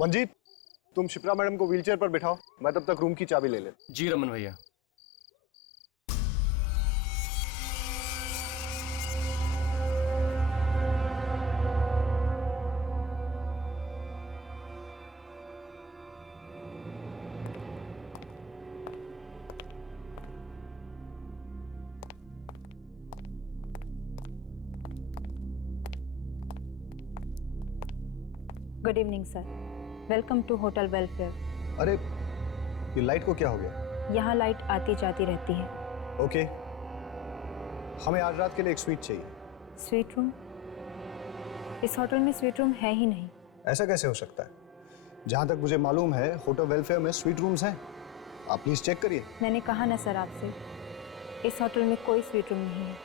मंजीत, तुम शिप्रा मैडम को व्हीलचेयर पर बिठाओ, मैं तब तक रूम की चाबी ले ले। जी रमन भैया। Good evening sir, welcome to hotel welfare. अरे ये लाइट को क्या हो गया? यहाँ लाइट आती जाती रहती है। ओके, हमें आज रात के लिए एक स्वीट चाहिए। Suite room? इस होटल में स्वीट रूम है ही नहीं। ऐसा कैसे हो सकता है? जहाँ तक मुझे मालूम है होटल वेलफेयर में स्वीट रूम्स हैं। आप प्लीज चेक करिए। मैंने कहा ना सर आपसे, इस होटल में कोई स्वीट रूम नहीं है।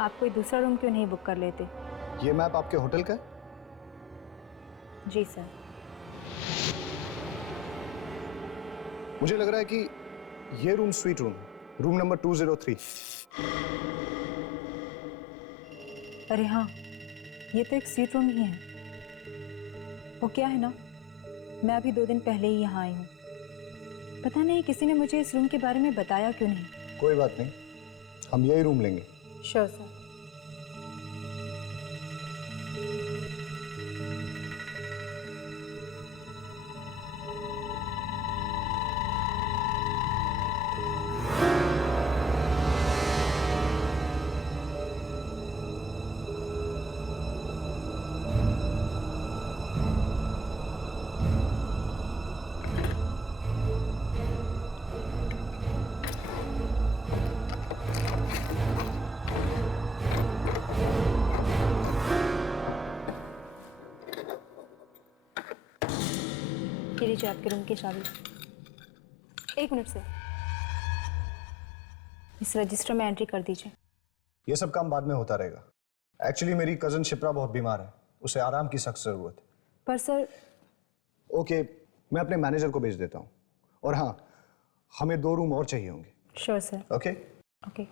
आप कोई दूसरा रूम क्यों नहीं बुक कर लेते? ये मैप आपके होटल का है? जी सर। मुझे लग रहा है कि ये रूम स्वीट रूम नंबर 203। अरे हाँ, ये तो एक स्वीट रूम ही है। वो क्या है ना, मैं अभी 2 दिन पहले ही यहाँ आई हूँ। पता नहीं किसी ने मुझे इस रूम के बारे में बताया क्यों नहीं। कोई बात नहीं, हम यही रूम लेंगे। Sure sir. ये लीजिए आपके रूम की चाबी। 1 मिनट सर, इस रजिस्टर में एंट्री कर दीजिए। ये सब काम बाद में होता रहेगा। एक्चुअली मेरी कजन शिप्रा बहुत बीमार है, उसे आराम की सख्त जरूरत है। पर सर। ओके, मैं अपने मैनेजर को भेज देता हूँ। और हाँ, हमें 2 रूम और चाहिए होंगे। Sure sir. Okay okay.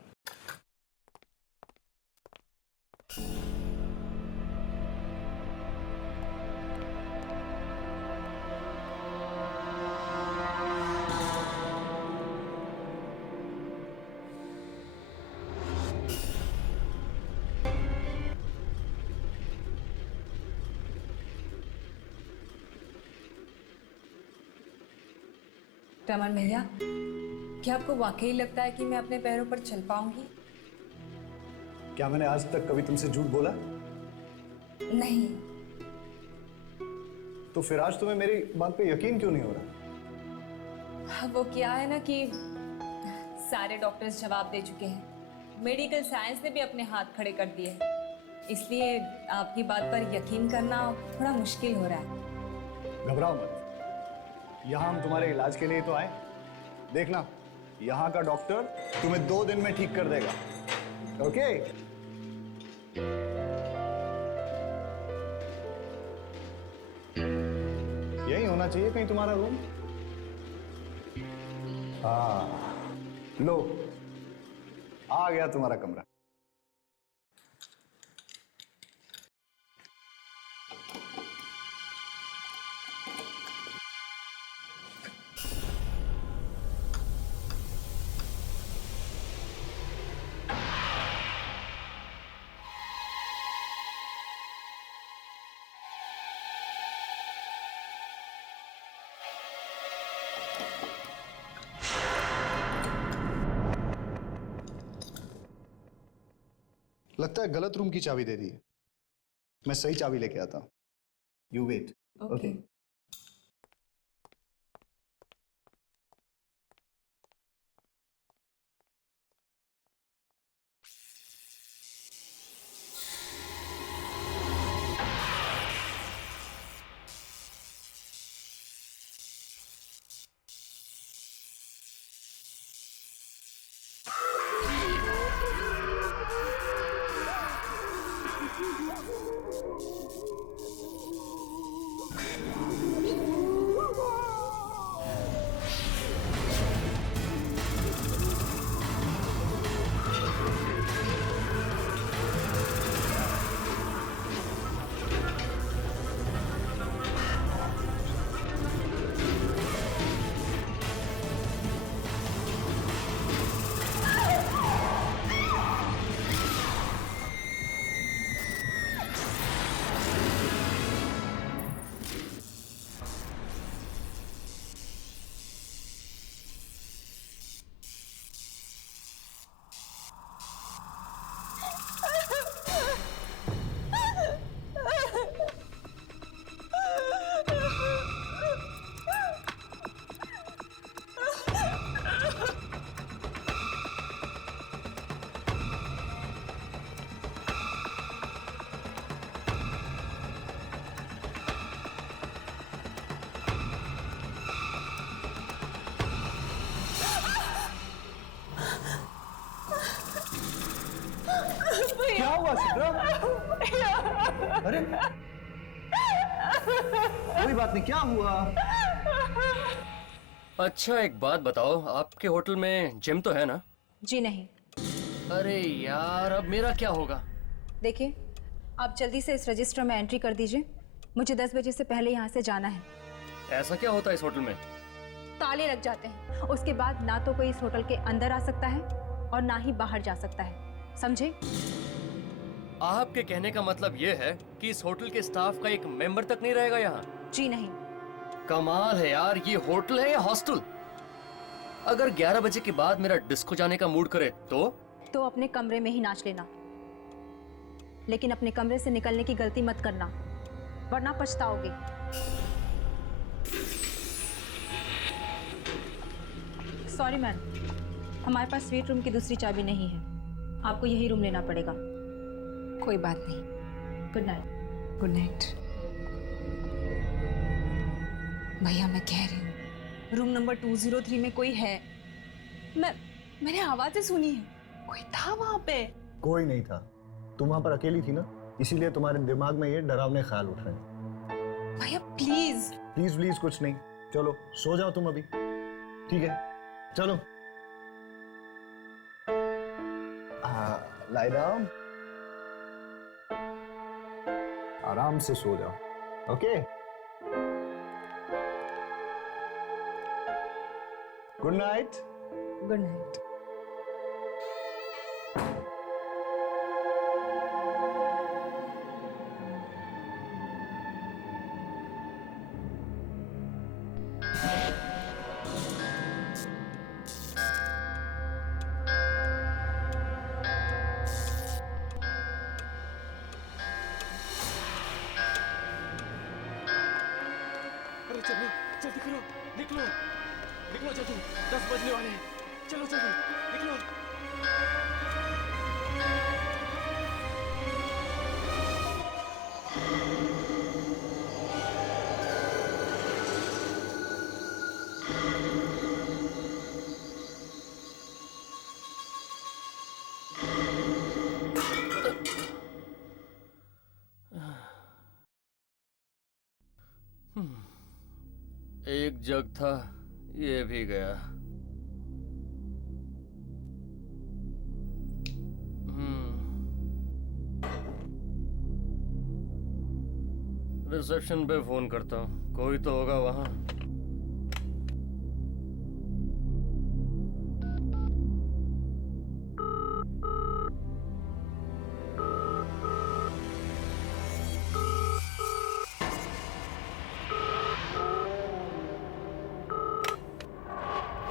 Raman भैया, क्या आपको वाकई लगता है कि मैं अपने पैरों पर चल पाऊंगी? क्या मैंने आज तक कभी तुमसे झूठ बोला? नहीं। तो फिर आज तुम्हें मेरी बात पे यकीन क्यों नहीं हो रहा? वो क्या है ना कि सारे डॉक्टर्स जवाब दे चुके हैं, मेडिकल साइंस ने भी अपने हाथ खड़े कर दिए हैं, इसलिए आपकी बात पर यकीन करना थोड़ा मुश्किल हो रहा है। घबराओ मत, यहाँ हम तुम्हारे इलाज के लिए तो आए। देखना, यहाँ का डॉक्टर तुम्हें 2 दिन में ठीक कर देगा। ओके? यही होना चाहिए कहीं तुम्हारा रूम। हाँ, लो, आ गया तुम्हारा कमरा। लगता है गलत रूम की चाबी दे दी है। मैं सही चाबी लेके आता हूं। You wait. ओके। हुआ शिप्रा? अरे कोई बात नहीं, क्या हुआ? अच्छा एक बात बताओ, आपके होटल में जिम तो है ना? जी नहीं। अरे यार, अब मेरा क्या होगा? देखिए, आप जल्दी से इस रजिस्टर में एंट्री कर दीजिए। मुझे 10 बजे से पहले यहाँ से जाना है। ऐसा क्या होता है इस होटल में? ताले लग जाते हैं। उसके बाद ना तो कोई इस होटल के अंदर आ सकता है और ना ही बाहर जा सकता है, समझे? आपके कहने का मतलब ये है कि इस होटल के स्टाफ का एक मेंबर तक नहीं रहेगा यहाँ? जी नहीं। कमाल है यार, ये होटल है या हॉस्टल? अगर 11 बजे के बाद मेरा डिस्को जाने का मूड करे तो अपने कमरे में ही नाच लेना, लेकिन अपने कमरे से निकलने की गलती मत करना, वरना पछताओगे। सॉरी मैम, हमारे पास स्वीट रूम की दूसरी चाबी नहीं है, आपको यही रूम लेना पड़ेगा। कोई बात नहीं। Good night. Good night. भैया मैं कह रही हूँ रूम नंबर 203 में कोई है। मैंने आवाजें सुनी है, कोई था वहां पे। कोई नहीं था, तुम वहां पर अकेली थी ना, इसीलिए तुम्हारे दिमाग में ये डरावने ख्याल उठ रहे हैं। भैया प्लीज। प्लीज प्लीज कुछ नहीं, चलो सो जाओ तुम अभी, ठीक है? चलो लाई डाउन, आराम से सो जाओ, okay? Good night. Good night. अरे चलो जल्दी करो, निकलो निकलो जल्दी, 10 बजने वाले हैं। चलो जल्दी निकलो। एक जग था, ये भी गया। रिसेप्शन पे फोन करता हूँ, कोई तो होगा वहां।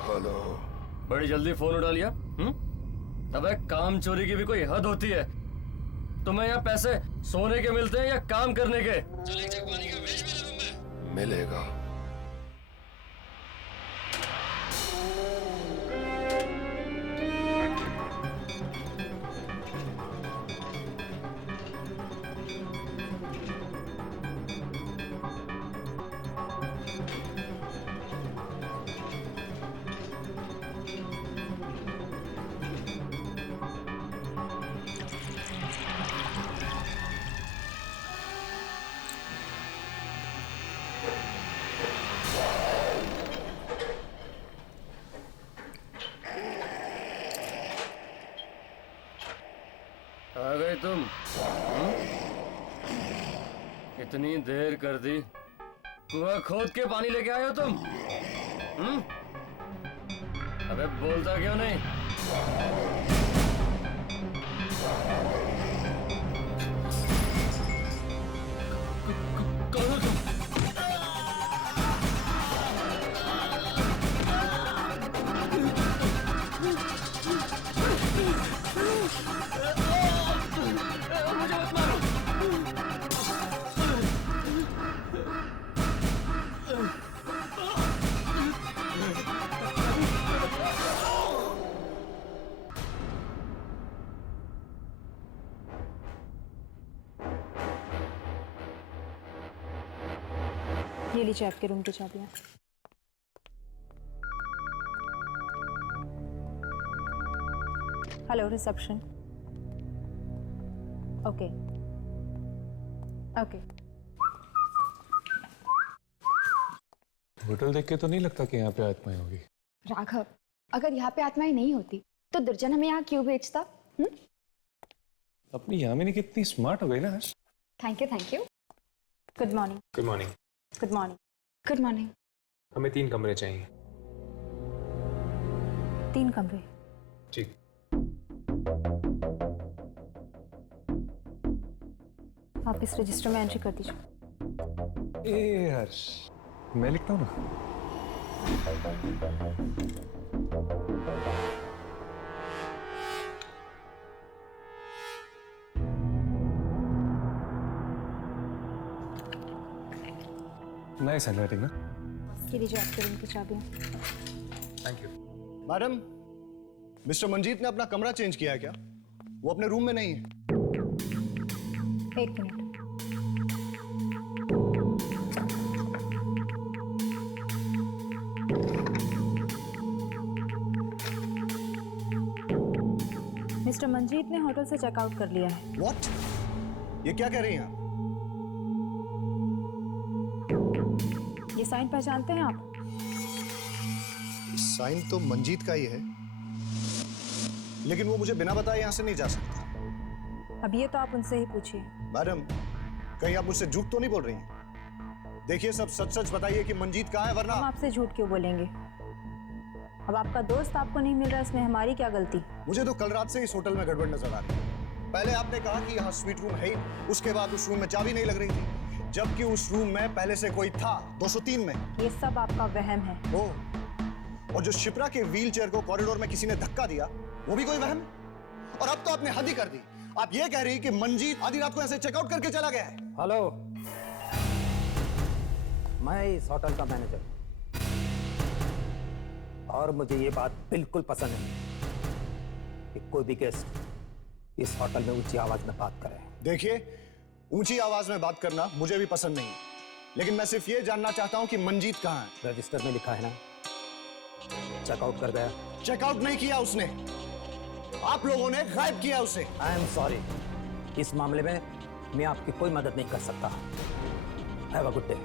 हेलो। बड़ी जल्दी फोन उठा लिया। अबे काम चोरी की भी कोई हद होती है। तुम्हें यहाँ पैसे सोने के मिलते हैं या काम करने के? चल एक जग पानी का भेज मेरे रूम में। मिलेगा। आ गए तुम? इतनी देर कर दी, कुआं खोद के पानी लेके आए हो तुम? अबे बोलता क्यों नहीं? कौन हो तुम? मुझे मत मारो। ये लीजिए आपके रूम की चाबियाँ। Hello reception. Okay okay. Hotel देख के तो नहीं लगता कि यहाँ पे आत्माएं होगी। राघव, अगर यहाँ पे आत्माएं नहीं होती तो दुर्जन हमें यहाँ क्यों भेजता? अपनी यामिनी कितनी स्मार्ट हो गई ना। Thank you, thank you. Good morning. Good morning. Good morning. Good morning. हमें 3 कमरे चाहिए। 3 कमरे। ठीक। आप इस रजिस्टर में एंट्री कर दीजिए। ए हर्ष, मैं लिखता हूँ ना। नाइस हैंडराइटिंग ना। ये लीजिए आपके रूम की चाबियाँ। Thank you. Madam, mister Manjeet ने अपना कमरा चेंज किया है क्या? वो अपने रूम में नहीं है। 1 मिनट। मिस्टर मंजीत ने होटल से चेकआउट कर लिया है। What? ये क्या कह रही हैं आप? ये साइन पहचानते हैं आप? साइन तो मंजीत का ही है, लेकिन वो मुझे बिना बताए यहाँ से नहीं जा सकता। अब ये तो आप उनसे ही पूछिए। मैडम, कहीं आप मुझसे झूठ तो नहीं बोल रही हैं? देखिए, सब सच सच बताइए कि मंजीत कहाँ है, वरना हम आपसे झूठ क्यों बोलेंगे? अब आपका दोस्त आपको नहीं मिल रहा, इसमें हमारी क्या गलती? मुझे तो कल रात से इस होटल में गड़बड़ नजर आ रही है। पहले आपने कहा कि यहाँ स्वीट रूम है ही, उसके बाद उस रूम में चाबी नहीं लग रही थी, जबकि उस रूम में पहले से कोई था 203 में। ये सब आपका वहम है। और जो शिप्रा के व्हील चेयर को कॉरिडोर में किसी ने धक्का दिया, वो भी कोई वहम? और अब तो आपने हद ही कर दी। आप ये कह रही कि मंजीत आधी रात को ऐसे चेकआउट करके चला गया है? हेलो, मैं इस होटल का मैनेजर हूं और मुझे ये बात बिल्कुल पसंद नहीं कि कोई भी गेस्ट इस होटल में ऊंची आवाज में बात करे। देखिए, ऊंची आवाज में बात करना मुझे भी पसंद नहीं, लेकिन मैं सिर्फ ये जानना चाहता हूं कि मंजीत कहां है। रजिस्टर में लिखा है ना, चेकआउट कर गया। चेकआउट नहीं किया उसने, आप लोगों ने गायब किया उसे। आई एम सॉरी, इस मामले में मैं आपकी कोई मदद नहीं कर सकता। Have a good day.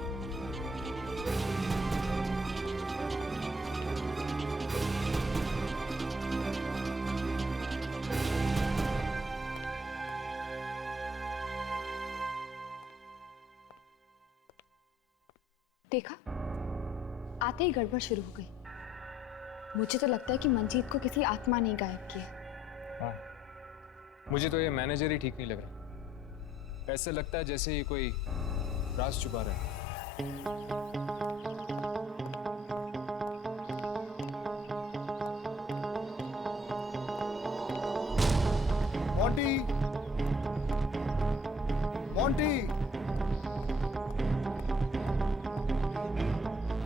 देखा, आते ही गड़बड़ शुरू हो गई। मुझे तो लगता है कि मंजीत को किसी आत्मा ने गायब किया। हाँ, मुझे तो ये मैनेजर ही ठीक नहीं लग रहा। ऐसे लगता है जैसे ये कोई राज छुपा रहा है। मोंटी, मोंटी,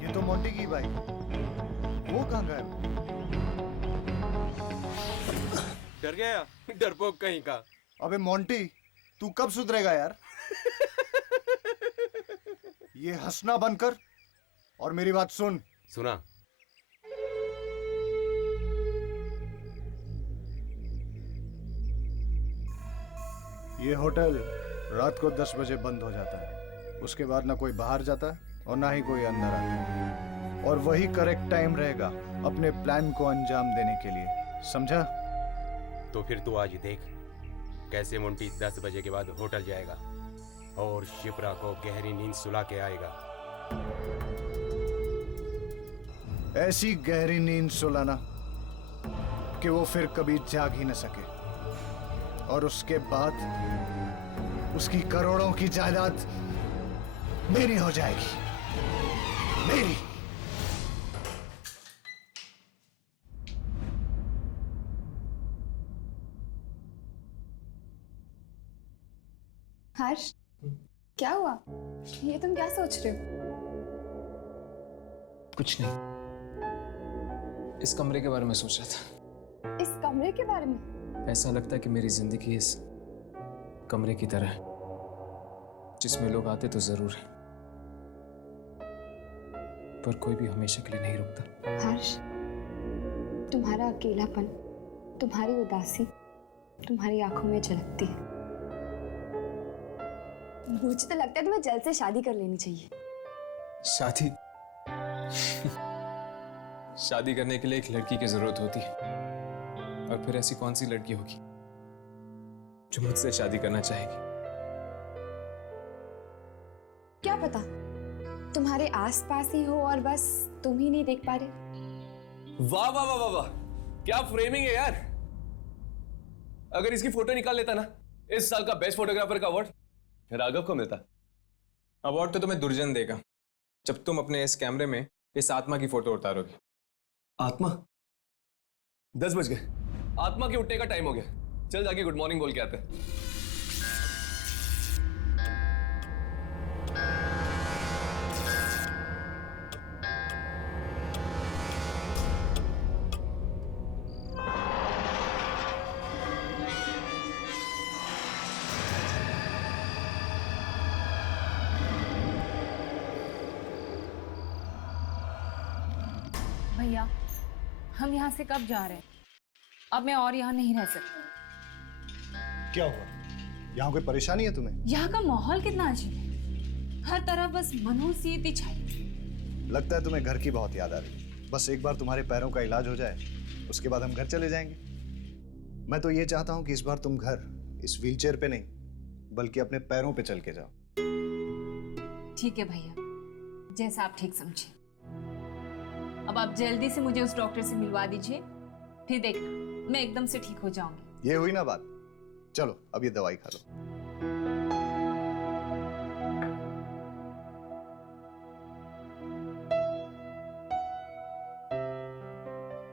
ये तो मोंटी की बाइक। वो कहाँ गया? डर गया, डरपोक कहीं का। अबे मोंटी, तू कब सुधरेगा यार? ये हंसना बंद कर और मेरी बात सुन। सुना? ये होटल रात को 10 बजे बंद हो जाता है। उसके बाद ना कोई बाहर जाता है और ना ही कोई अंदर आता है, और वही करेक्ट टाइम रहेगा अपने प्लान को अंजाम देने के लिए, समझा? तो फिर तू आज देख कैसे मोंटी 10 बजे के बाद होटल जाएगा और शिप्रा को गहरी नींद सुला के आएगा। ऐसी गहरी नींद सुलाना कि वो फिर कभी जाग ही न सके, और उसके बाद उसकी करोड़ों की जायदाद मेरी हो जाएगी, मेरी। हर्ष, क्या हुआ? ये तुम क्या सोच रहे हो? कुछ नहीं, इस कमरे के बारे में सोच रहा था। इस कमरे के बारे में? ऐसा लगता है कि मेरी जिंदगी इस कमरे की तरह है, जिसमें लोग आते तो जरूर है, पर कोई भी हमेशा के लिए नहीं रुकता। हर्ष, तुम्हारा अकेलापन, तुम्हारी उदासी तुम्हारी आंखों में झलकती है। मुझे तो लगता है तुम्हें जल्द से शादी कर लेनी चाहिए। शादी? शादी करने के लिए एक लड़की की जरूरत होती है, और फिर ऐसी कौन सी लड़की होगी जो मुझसे शादी करना चाहेगी? क्या पता तुम्हारे आसपास ही हो और बस तुम ही नहीं देख पा रहे। वाह वाह वाह वाह वाह, क्या फ्रेमिंग है यार। अगर इसकी फोटो निकाल लेता ना, इस साल का बेस्ट फोटोग्राफर का अवार्ड राघव को मिलता। अवार्ड तो तुम्हें दुर्जन देगा जब तुम अपने इस कैमरे में इस आत्मा की फोटो उतारोगे। आत्मा? 10 बज गए, आत्मा के उठने का टाइम हो गया। चल जाके गुड मॉर्निंग बोल के आते हैं। भैया, हम यहाँ से कब जा रहे हैं? अब मैं और यहाँ नहीं रह सकती। क्या हुआ? यहाँ कोई परेशानी है तुम्हें? यहाँ का माहौल कितना अजीब है, हर तरफ बस मनहूसियत ही छाई। लगता है तुम्हें घर की बहुत याद आ रही। बस एक बार तुम्हारे पैरों का इलाज हो जाए, उसके बाद हम घर चले जाएंगे। मैं तो ये चाहता हूँ कि इस बार तुम घर इस व्हीलचेयर पे नहीं, बल्कि अपने पैरों पे चल के जाओ। ठीक है भैया, जैसा आप ठीक समझे। अब आप जल्दी से मुझे उस डॉक्टर से मिलवा दीजिए, फिर देखना मैं एकदम से ठीक हो जाऊंगी। ये हुई ना बात। चलो अब ये दवाई खा लो।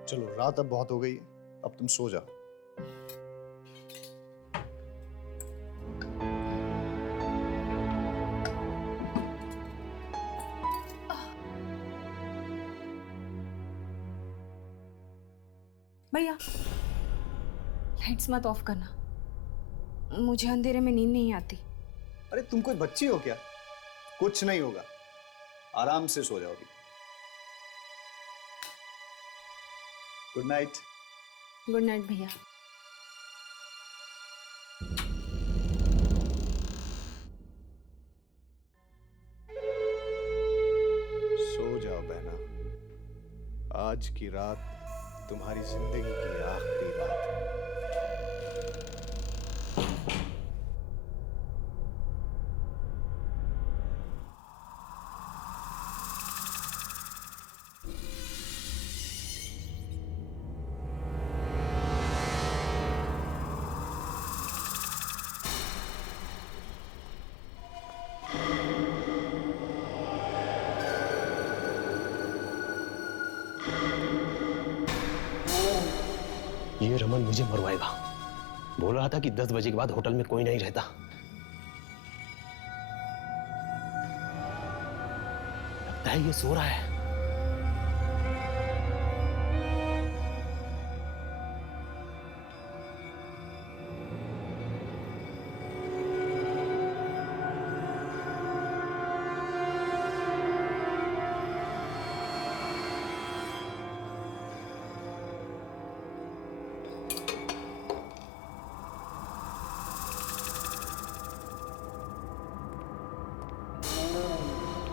चलो, रात अब बहुत हो गई है, अब तुम सो जाओ। भैया लाइट्स मत ऑफ करना, मुझे अंधेरे में नींद नहीं आती। अरे तुम कोई बच्ची हो क्या? कुछ नहीं होगा, आराम से सो जाओगी। Good night. गुड नाइट भैया। सो जाओ बहना, आज की रात तुम्हारी जिंदगी की आखिरी रात है। ये रमन मुझे मरवाएगा। बोल रहा था कि 10 बजे के बाद होटल में कोई नहीं रहता। लगता है ये सो रहा है।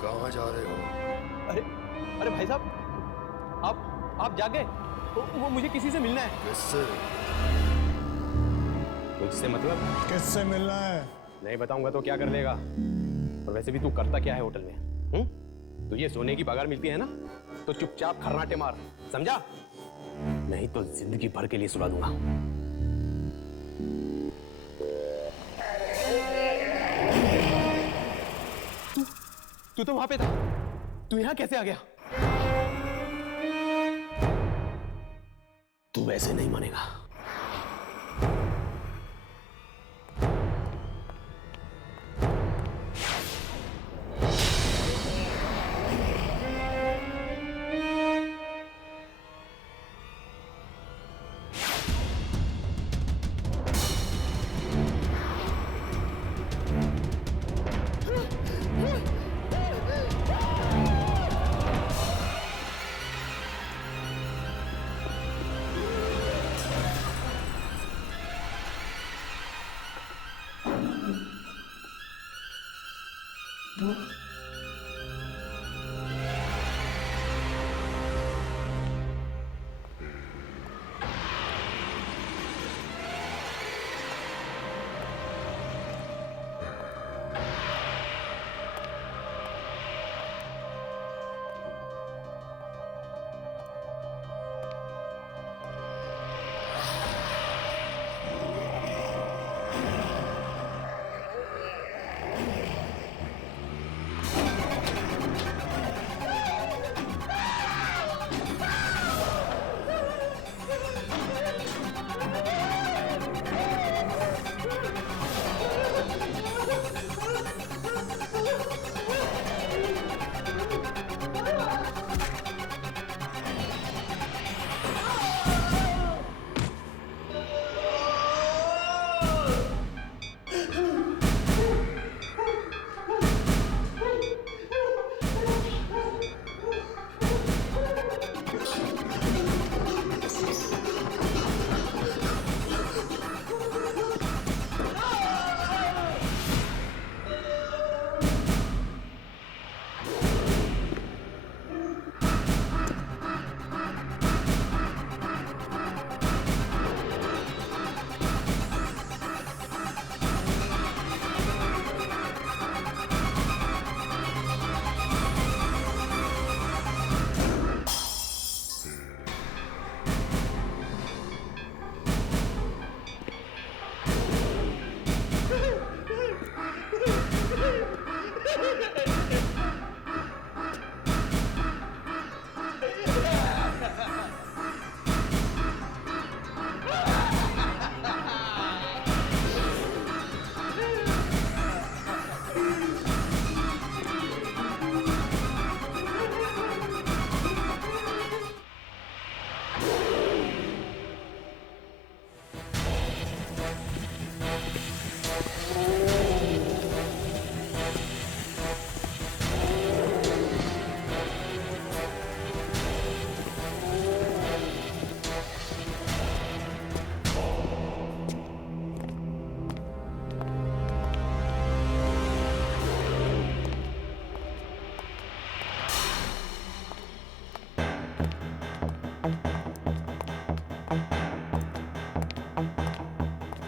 कहाँ जा रहे हो? अरे अरे भाई साहब, आप जाग गए? वो मुझे किसी से मिलना है। किससे? मुझसे मतलब? किससे मिलना है? नहीं बताऊंगा तो क्या कर लेगा? और वैसे भी तू करता क्या है होटल में? तुझे सोने की पगार मिलती है ना, तो चुपचाप खर्राटे मार, समझा? नहीं तो जिंदगी भर के लिए सुला दूंगा। तू तो वहां पे था, तू यहां कैसे आ गया? तू वैसे नहीं मानेगा।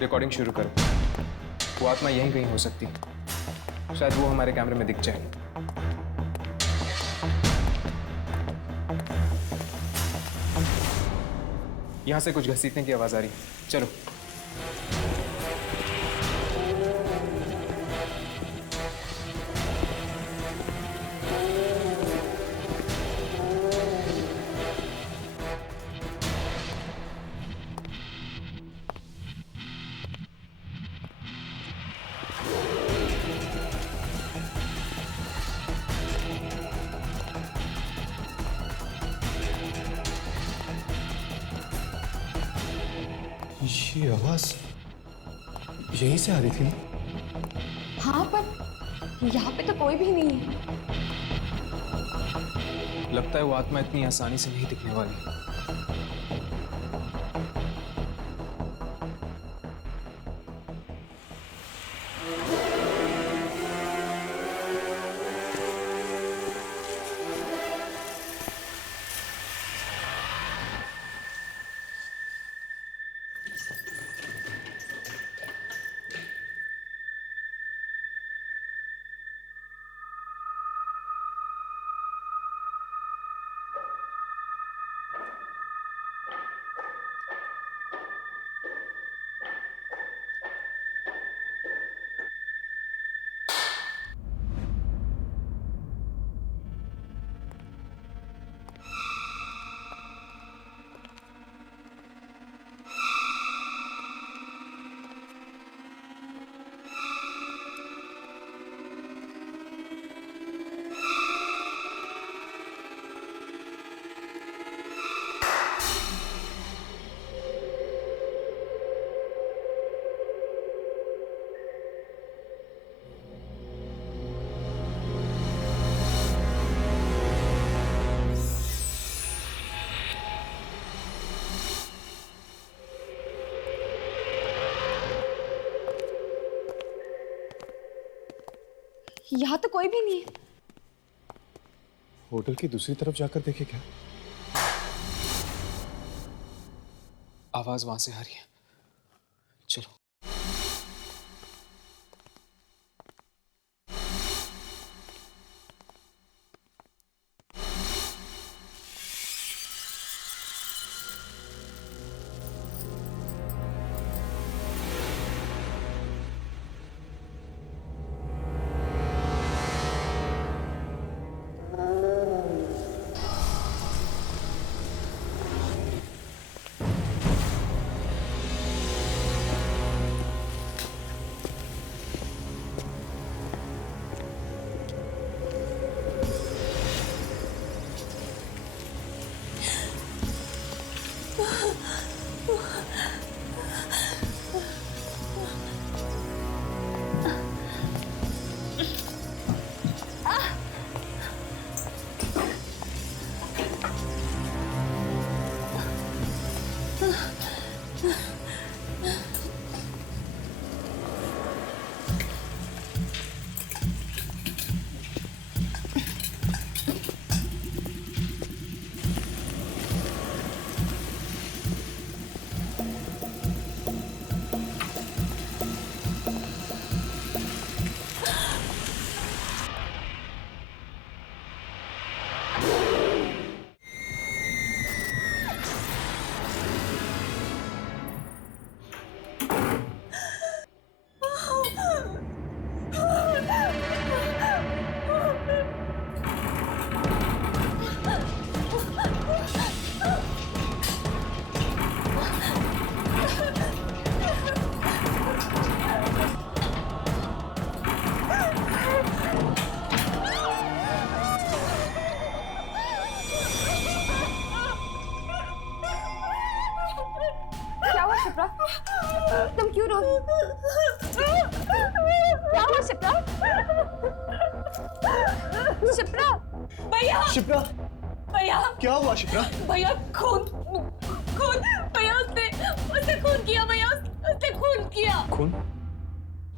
रिकॉर्डिंग शुरू करो। वो आत्मा यहीं कहीं हो सकती है, शायद वो हमारे कैमरे में दिख जाए। यहां से कुछ घसीटने की आवाज आ रही है, चलो। ये आवाज यहीं से आ रही थी ना? हाँ, पर यहाँ पे तो कोई भी नहीं है। लगता है वो आत्मा इतनी आसानी से नहीं दिखने वाली। यहाँ तो कोई भी नहीं है। होटल की दूसरी तरफ जाकर देखे क्या? आवाज वहां से आ रही है। चलो। क्या हुआ शिप्रा? तुम क्यों रो रही हो? क्या हुआ शिप्रा? शिप्रा! भैया शिप्रा, भैया क्या हुआ शिप्रा? भैया खून खून भैया उसने खून किया भैया उसने खून किया। खून?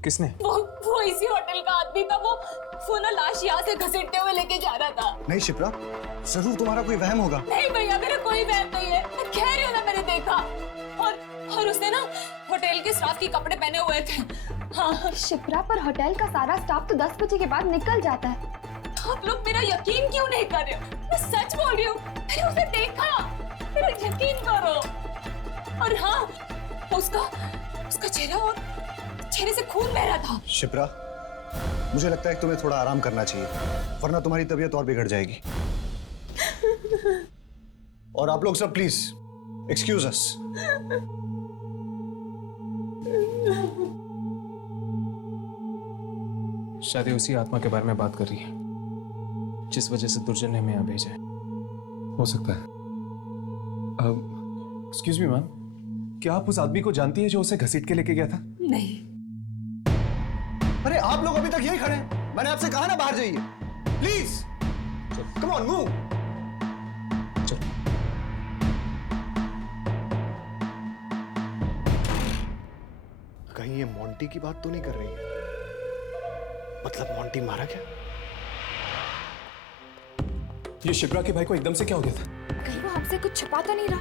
किसने? वो इसी होटल का आदमी था। वो ना लाश यहाँ से घसीटते हुए लेके जा रहा था। नहीं शिप्रा, जरूर तुम्हारा कोई वहम होगा। नहीं भैया मेरा कोई वहम नहीं है, मैं कह रही हूँ ना मैंने देखा। और उसने ना होटल के स्टाफ के कपड़े पहने हुए थे। हाँ शिप्रा, पर होटल का सारा स्टाफ तो 10 बजे के बाद निकल जाता है। आप लोग मेरा यकीन क्यों नहीं कर रहे हो? मैं सच बोल रही हूँ, मैंने उसे देखा, मेरा यकीन करो। और हाँ, उसका चेहरा और चेहरे से खून बह रहा था। शिप्रा, मुझे लगता है कि तुम्हें थोड़ा आराम करना चाहिए, वरना तुम्हारी तबीयत और बिगड़ जाएगी। और आप लोग सब प्लीज एक्सक्यूज अस। शायद ये उसी आत्मा के बारे में बात कर रही है जिस वजह से दुर्जन ने हमें यहाँ भेजा है। हो सकता है। एक्सक्यूज मी मैम, क्या आप उस आदमी को जानती है जो उसे घसीट के लेके गया था? नहीं। अरे आप लोग अभी तक यही खड़े हैं? मैंने आपसे कहा ना बाहर जाइए। Please come on move. कहीं ये मोंटी की बात तो नहीं कर रही है? मतलब मोंटी मारा क्या? ये शिप्रा के भाई को एकदम से क्या हो गया था? कहीं वो हमसे कुछ छुपा तो नहीं रहा?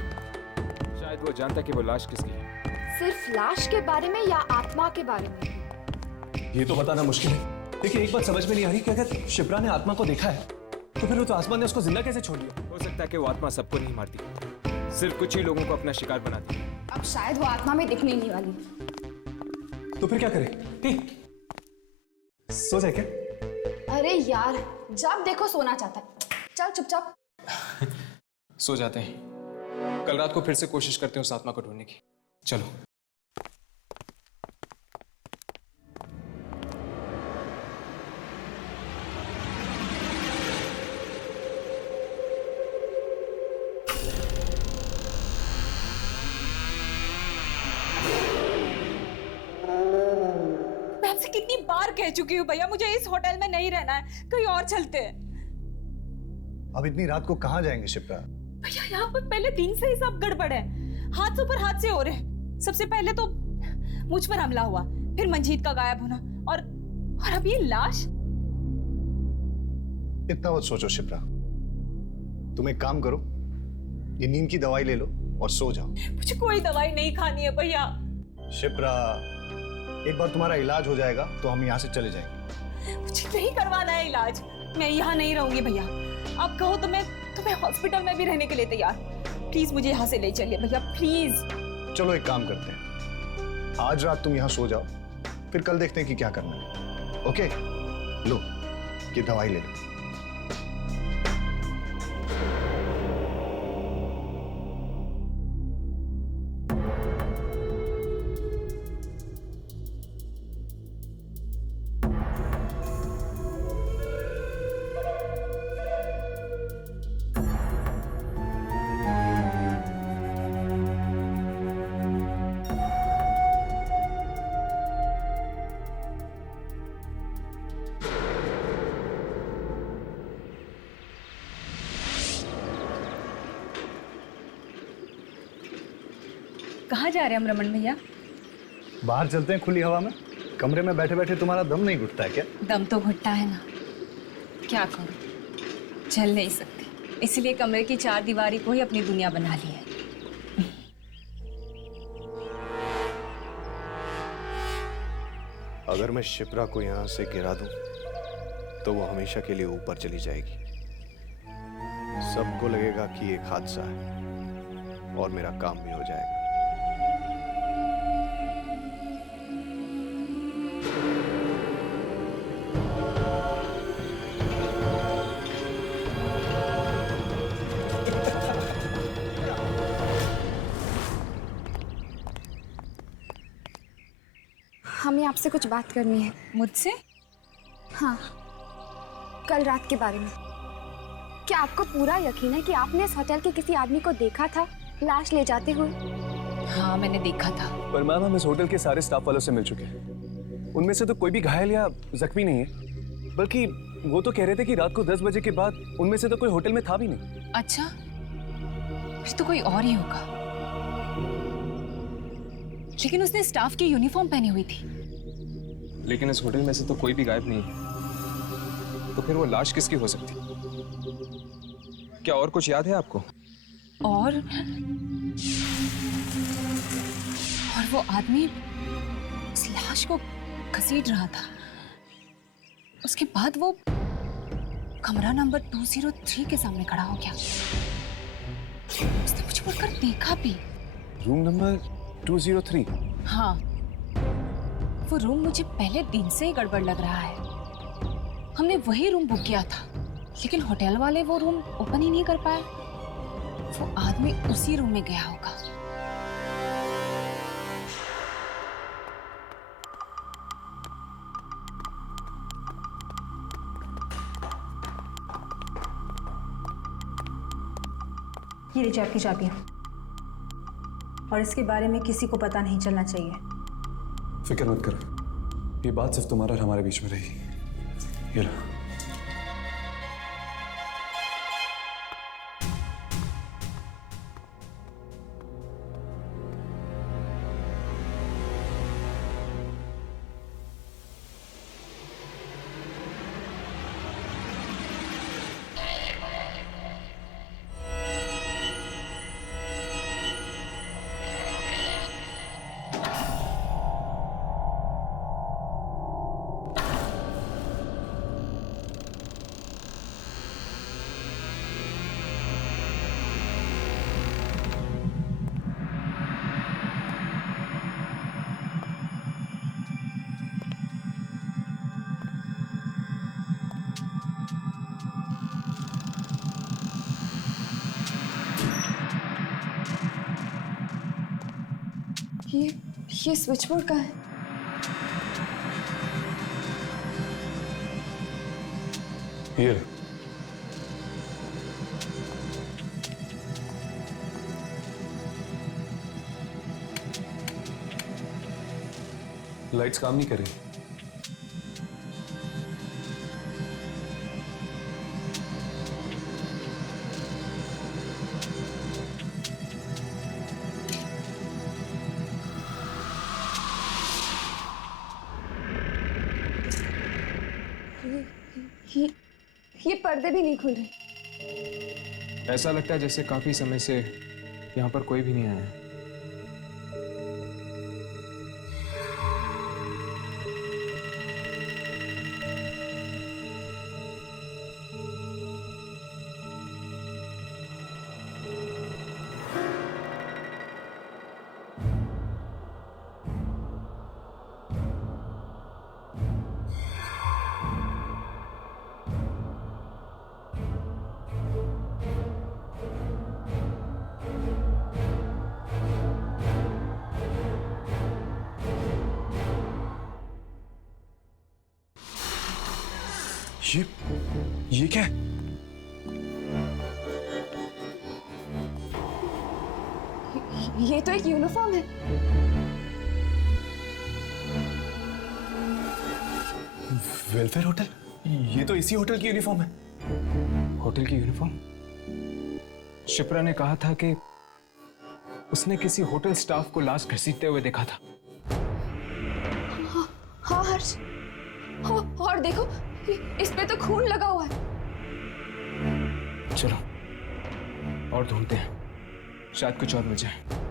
शायद वो जानता कि वो लाश किसकी है। सिर्फ लाश के बारे में या आत्मा के बारे में? ये तो बताना मुश्किल है। देखिए, एक बात समझ में नहीं आ रही कि अगर शिप्रा ने आत्मा को देखा है तो फिर वो तो आसमान ने उसको जिंदा कैसे छोड़ दिया? हो सकता है कि वो आत्मा सबको नहीं मारती, सिर्फ कुछ ही लोगों को अपना शिकार बनाती है। अब शायद वो आत्मा में दिखने नहीं वाली। तो फिर क्या करें? सो जाए क्या? अरे यार, जब देखो सोना चाहता है। चल चुपचाप सो जाते हैं। कल रात को फिर से कोशिश करते हैं उस आत्मा को ढूंढने की। चलो। मैं आपसे कितनी बार कह चुकी हूँ भैया, मुझे इस होटल में नहीं रहना है, कहीं और चलते हैं। अब इतनी रात को कहाँ जाएंगे शिप्रा? भैया यहाँ पर पहले दिन से ही सब गड़बड़ है, हाथ ऊपर हाथ से हो रहे। सबसे पहले तो मुझ पर हमला हुआ, फिर मंजीत का गायब होना, और अब ये लाश। इतना मत सोचो शिप्रा, तुम एक काम करो, ये नींद की दवाई ले लो और सो जाओ। मुझे कोई दवाई नहीं खानी है भैया। शिप्रा, एक बार तुम्हारा इलाज हो जाएगा तो हम यहाँ से चले जाएंगे। मुझे नहीं करवाना है इलाज। मैं यहाँ नहीं रहूंगी भैया। आप कहो तो मैं तुम्हें हॉस्पिटल में भी रहने के लिए तैयार। प्लीज मुझे यहाँ से ले चलिए भैया, प्लीज। चलो एक काम करते हैं, आज रात तुम यहाँ सो जाओ, फिर कल देखते हैं कि क्या करना है। ओके, लो ये दवाई ले लो। कहाँ जा रहे हैं हम रमन भैया? बाहर चलते हैं खुली हवा में। कमरे में बैठे बैठे तुम्हारा दम नहीं घुटता है क्या? दम तो घुटता है ना, क्या करूं, चल नहीं सकती, इसलिए कमरे की चार दीवारी को ही अपनी दुनिया बना ली है। अगर मैं शिप्रा को यहाँ से गिरा दूं, तो वो हमेशा के लिए ऊपर चली जाएगी। सबको लगेगा कि एक हादसा है और मेरा काम भी हो जाएगा। हमें आपसे कुछ बात करनी है। मुझसे? हाँ, कल रात के बारे में। क्या आपको पूरा यकीन है कि आपने इस होटल के किसी आदमी को देखा था लाश ले जाते हुए? हाँ, मैंने देखा था। पर मैम, हम इस होटल के सारे स्टाफ वालों से मिल चुके हैं। उनमें से तो कोई भी घायल या जख्मी नहीं है, बल्कि वो तो कह रहे थे कि रात को 10 बजे के बाद उनमें से तो कोई होटल में था भी नहीं। अच्छा, फिर तो कोई और ही होगा। लेकिन उसने स्टाफ की यूनिफॉर्म पहनी हुई थी। लेकिन इस होटल में से तो कोई भी गायब नहीं है, तो फिर वो लाश किसकी हो सकती? क्या और कुछ याद है आपको? और वो आदमी उस लाश को घसीट रहा था। उसके बाद वो कमरा नंबर 203 के सामने खड़ा हो गया। उसने मुझे मुड़कर देखा भी। Room number 203? हाँ, वो रूम मुझे पहले दिन से ही गड़बड़ लग रहा है। हमने वही रूम बुक किया था, लेकिन होटल वाले वो रूम ओपन ही नहीं कर पाए। वो आदमी उसी रूम में गया होगा। ये लीजिए आपकी चाबियाँ, और इसके बारे में किसी को पता नहीं चलना चाहिए। फिक्र मत करो, ये बात सिर्फ तुम्हारा और हमारे बीच में रहेगी। ये लो। ये स्विच बोर्ड का है। ये लाइट्स काम नहीं कर रही। ये पर्दे भी नहीं खुल रहे। ऐसा लगता है जैसे काफी समय से यहाँ पर कोई भी नहीं आया है। ये क्या है? ये तो एक यूनिफॉर्म है। Welfare hotel? ये तो इसी होटल की यूनिफॉर्म है। होटल की यूनिफॉर्म? शिप्रा ने कहा था कि उसने किसी होटल स्टाफ को लाश घसीटते हुए देखा था। हाँ हर्ष, और देखो इस पे तो खून लगा हुआ है। चलो और ढूंढते हैं, शायद कुछ और मिल जाए।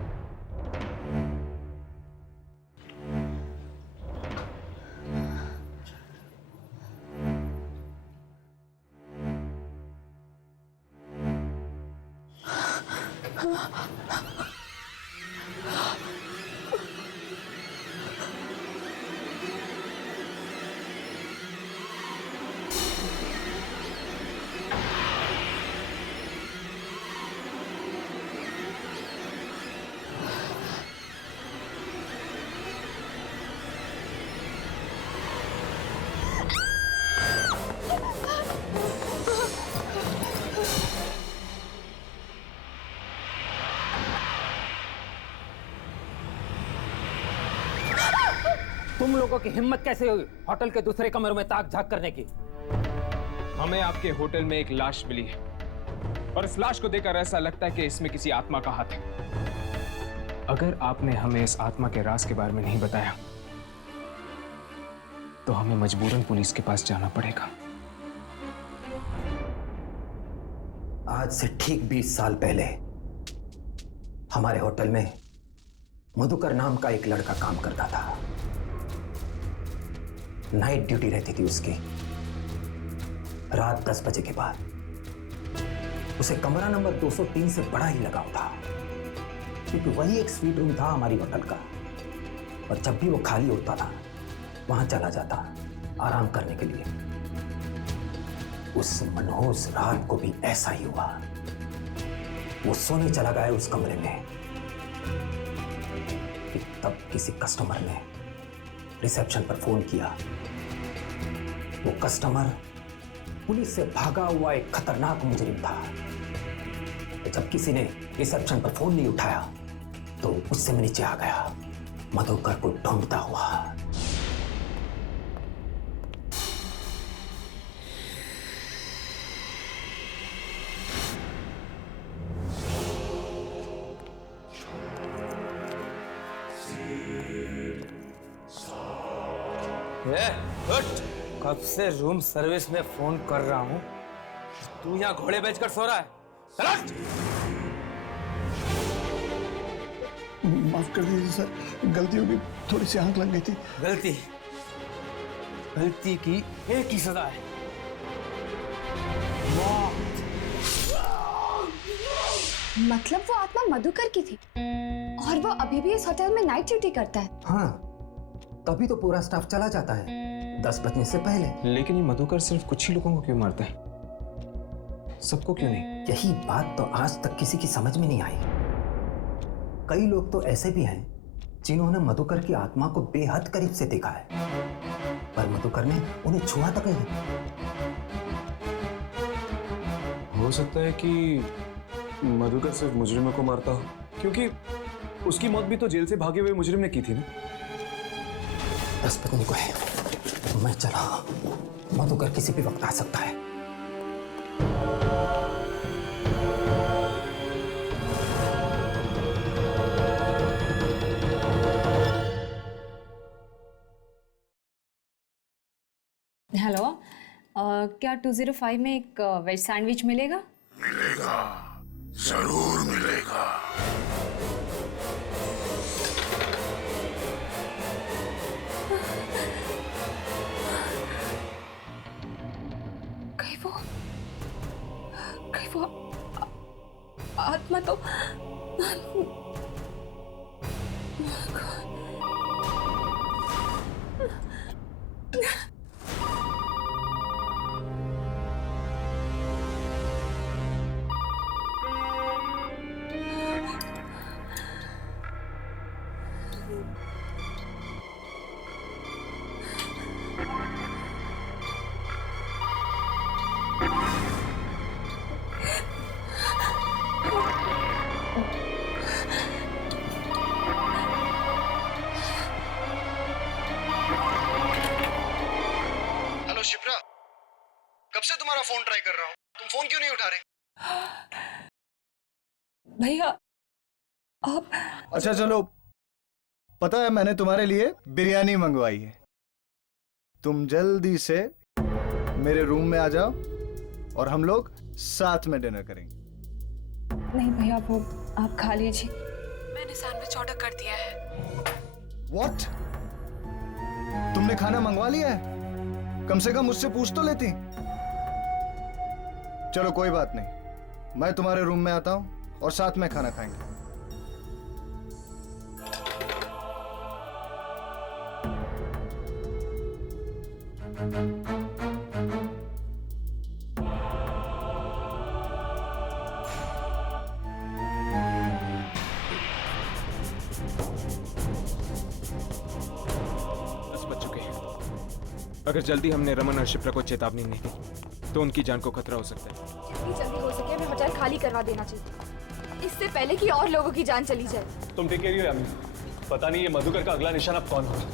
तुम लोगों की हिम्मत कैसे हुई होटल के दूसरे कमरे में ताक झांक करने की? हमें आपके होटल में एक लाश मिली है और इस लाश को देखकर ऐसा लगता है कि इसमें किसी आत्मा का हाथ है। अगर आपने हमें इस आत्मा के राज के बारे में नहीं बताया तो हमें मजबूरन पुलिस के पास जाना पड़ेगा। आज से ठीक 20 साल पहले हमारे होटल में मधुकर नाम का एक लड़का काम करता था। नाइट ड्यूटी रहती थी उसकी। रात 10 बजे के बाद उसे कमरा नंबर 203 से बड़ा ही लगाव था, क्योंकि वही एक स्वीट रूम था हमारी होटल का। और जब भी वो खाली होता था वहां चला जाता आराम करने के लिए। उस मनहूस रात को भी ऐसा ही हुआ। वो सोने चला गया उस कमरे में कि तब किसी कस्टमर ने रिसेप्शन पर फोन किया। वो कस्टमर पुलिस से भागा हुआ एक खतरनाक मुजरिम था। जब किसी ने रिसेप्शन पर फोन नहीं उठाया तो उससे मैं नीचे आ गया, मधुकर को ढूंढता हुआ। कब से रूम सर्विस में फोन कर रहा हूं, तू यहाँ घोड़े बेचकर सो रहा है? माफ कर दीजिए सर, गलती होगी, थोड़ी सी आंख लग गई थी। गलती की एक ही सजा है, मतलब वो आत्मा मधुकर की थी और वो अभी भी इस होटल में नाइट ड्यूटी करता है। हाँ, तभी तो पूरा स्टाफ चला जाता है 10 बजने से पहले। लेकिन ये मधुकर सिर्फ कुछ ही लोगों को क्यों मारता है, सबको क्यों नहीं? यही बात तो आज तक किसी की समझ में नहीं आई। कई लोग तो ऐसे भी हैं जिन्होंने मधुकर की आत्मा को बेहद करीब से देखा है, पर मधुकर ने उन्हें छुआ तक नहीं। हो सकता है कि मधुकर सिर्फ मुजरिमों को मारता हो, क्योंकि उसकी मौत भी तो जेल से भागे हुए मुजरिम ने की थी ना। 10 बजने को है, मैं चला। मधुकर किसी भी वक्त आ सकता है। हेलो, क्या 205 में एक वेज सैंडविच मिलेगा? मिलेगा, जरूर मिलेगा। कहीं वो आत्मा तो हेलो शिप्रा, कब से तुम्हारा फोन ट्राई कर रहा हूँ, तुम फोन क्यों नहीं उठा रहे? भैया आप अच्छा चलो, पता है मैंने तुम्हारे लिए बिरयानी मंगवाई है। तुम जल्दी से मेरे रूम में आ जाओ और हम लोग साथ में डिनर करेंगे। नहीं भैया, वो आप खा लीजिए, मैंने सैंडविच ऑर्डर कर दिया है। What? तुमने खाना मंगवा लिया है? कम से कम मुझसे पूछ तो लेती। चलो कोई बात नहीं, मैं तुम्हारे रूम में आता हूं और साथ में खाना खाएंगे। अगर जल्दी हमने रमन और शिप्रा को चेतावनी नहीं दी तो उनकी जान को खतरा हो सकता है। जितनी जल्दी हो सके हमें होटल खाली करवा देना चाहिए, इससे पहले कि और लोगों की जान चली जाए। तुम ठीक कह रही हो यामी, पता नहीं ये मधुकर का अगला निशाना अब कौन होगा।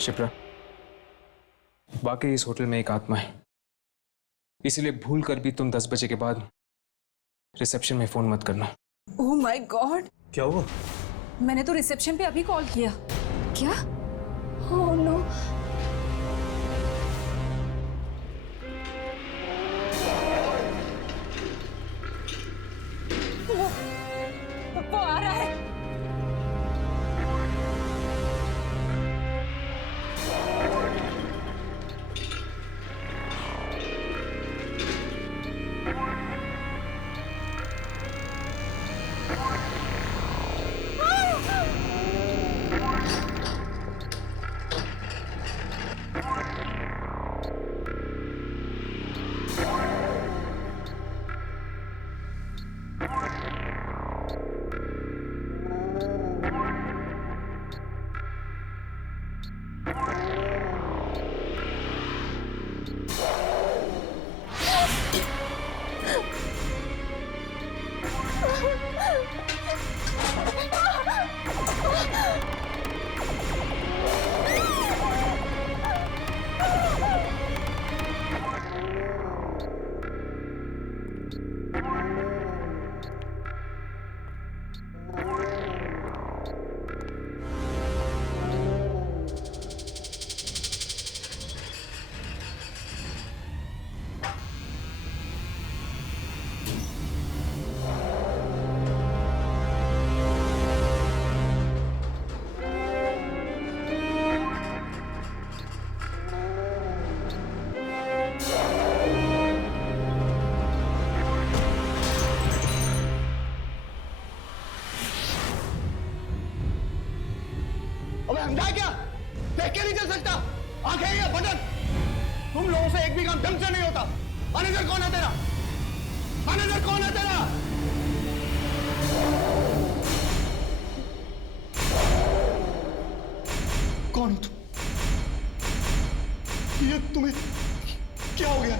शिप्रा, वाकई इस होटल में एक आत्मा है, इसीलिए भूल कर भी तुम 10 बजे के बाद रिसेप्शन में फोन मत करना। ओह माय गॉड, क्या हुआ? मैंने तो रिसेप्शन पे अभी कॉल किया। क्या? Oh no. वो आ रहा है। अंधा क्या? देख के नहीं चल सकता? आंखें या बटन? तुम लोगों से एक भी काम ढंग से नहीं होता। मैनेजर कौन है तेरा? मैनेजर कौन है तेरा? कौन हो तुम? ये तुम्हें क्या हो गया?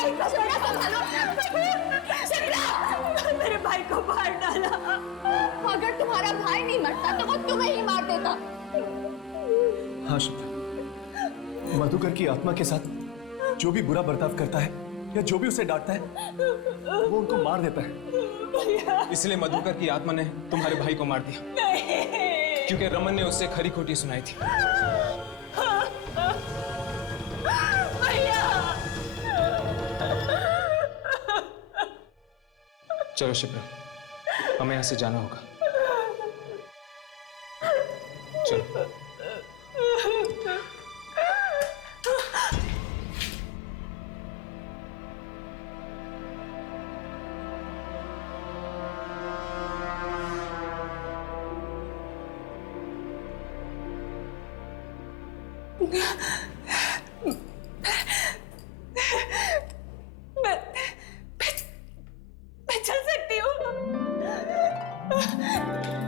भाई को छोड़ा, संभालो। शिप्रा, मेरे भाई को मार डाला। अगर तुम्हारा भाई नहीं मरता तो वो तुम्हें ही मार देता। हाँ शिप्रा, मधुकर की आत्मा के साथ जो भी बुरा बर्ताव करता है या जो भी उसे डांटता है वो उनको मार देता है। इसलिए मधुकर की आत्मा ने तुम्हारे भाई को मार दिया, क्योंकि रमन ने उससे खरी खोटी सुनाई थी। चलो शिप्रा, हमें यहां से जाना होगा। चलो। मैं चल सकती हूँ।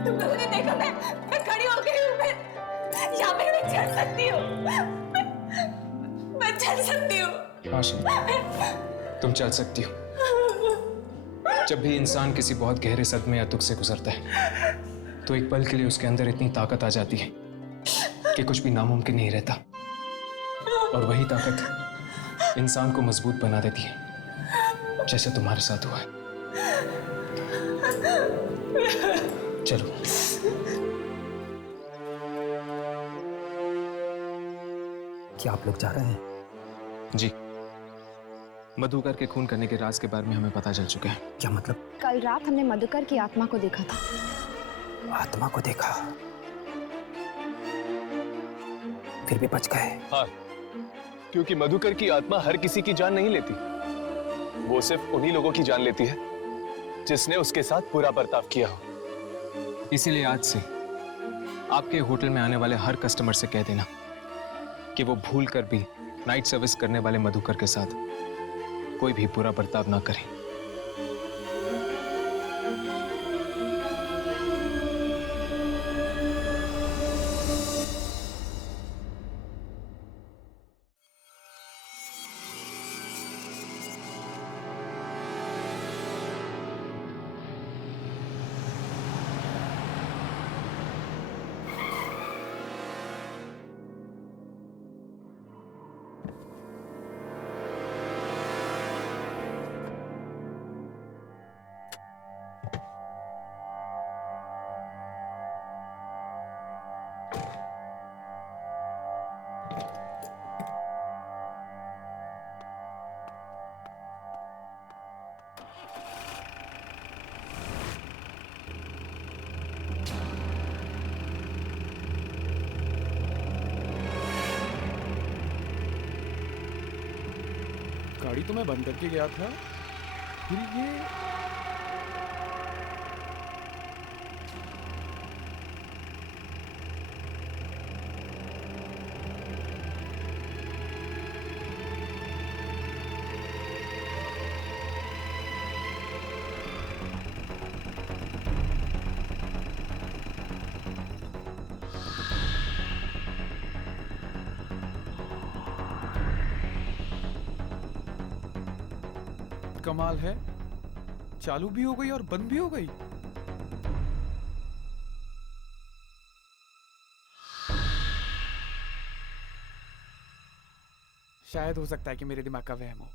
तुम लोगों ने देखा, मैं खड़ी हो गई हूँ। मैं यहाँ पे मैं चल सकती हूँ। मैं चल सकती हूँ। हाँ शिप्रा, तुम चल सकती हो। जब भी इंसान किसी बहुत गहरे सदमे या दुख से गुजरता है तो एक पल के लिए उसके अंदर इतनी ताकत आ जाती है कि कुछ भी नामुमकिन नहीं रहता, और वही ताकत इंसान को मजबूत बना देती है, जैसे तुम्हारे साथ हुआ है। चलो। क्या आप लोग जा रहे हैं? जी, मधुकर के खून करने के राज के बारे में हमें पता चल चुका है। क्या मतलब? कल रात हमने मधुकर की आत्मा को देखा था। आत्मा को देखा, फिर भी बच गए। हाँ, क्योंकि मधुकर की आत्मा हर किसी की जान नहीं लेती, वो सिर्फ उन्हीं लोगों की जान लेती है जिसने उसके साथ बुरा बर्ताव किया हो। इसीलिए आज से आपके होटल में आने वाले हर कस्टमर से कह देना कि वो भूल कर भी नाइट सर्विस करने वाले मधुकर के साथ कोई भी बुरा बर्ताव ना करें। गाड़ी तो मैं बंद करके गया था, फिर ये कमाल है, चालू भी हो गई और बंद भी हो गई। शायद हो सकता है कि मेरे दिमाग का वहम हो।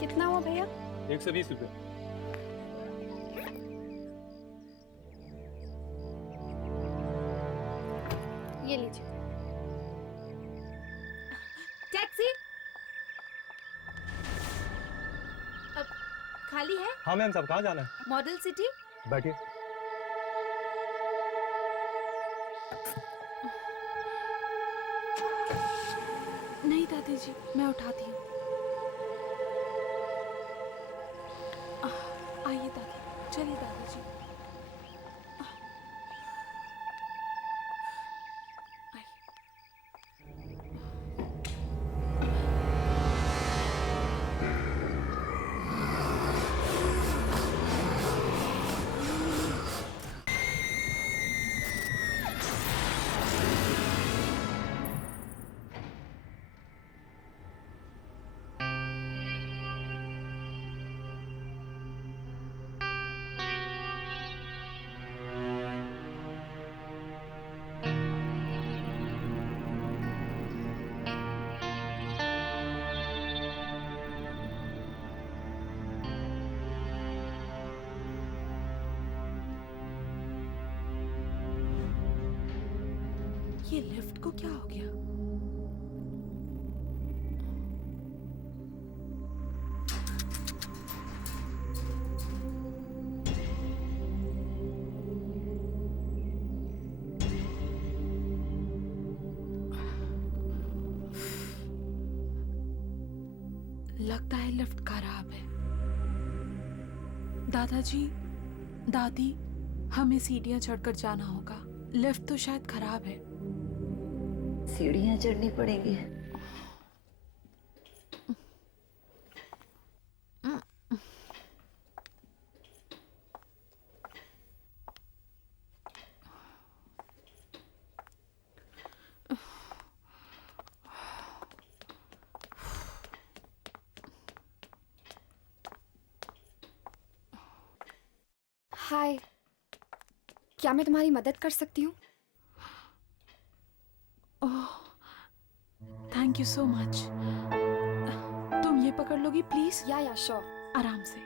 कितना हुआ भैया? 120 रुपये। ये लीजिए। टैक्सी अब खाली है? हाँ मैम साहब, कहाँ जाना है? Model city. बैठिए। नहीं दादी जी, मैं उठाती हूँ। आइए दादी, चलिए दादी जी। ये लिफ्ट को क्या हो गया? लगता है लिफ्ट खराब है। दादाजी, दादी, हमें सीढ़ियां चढ़कर जाना होगा। लिफ्ट तो शायद खराब है। सीढ़ियां चढ़नी पड़ेगी। हाय, क्या मैं तुम्हारी मदद कर सकती हूँ? ओह, थैंक यू सो मच। तुम ये पकड़ लोगी प्लीज? या श्योर। आराम से।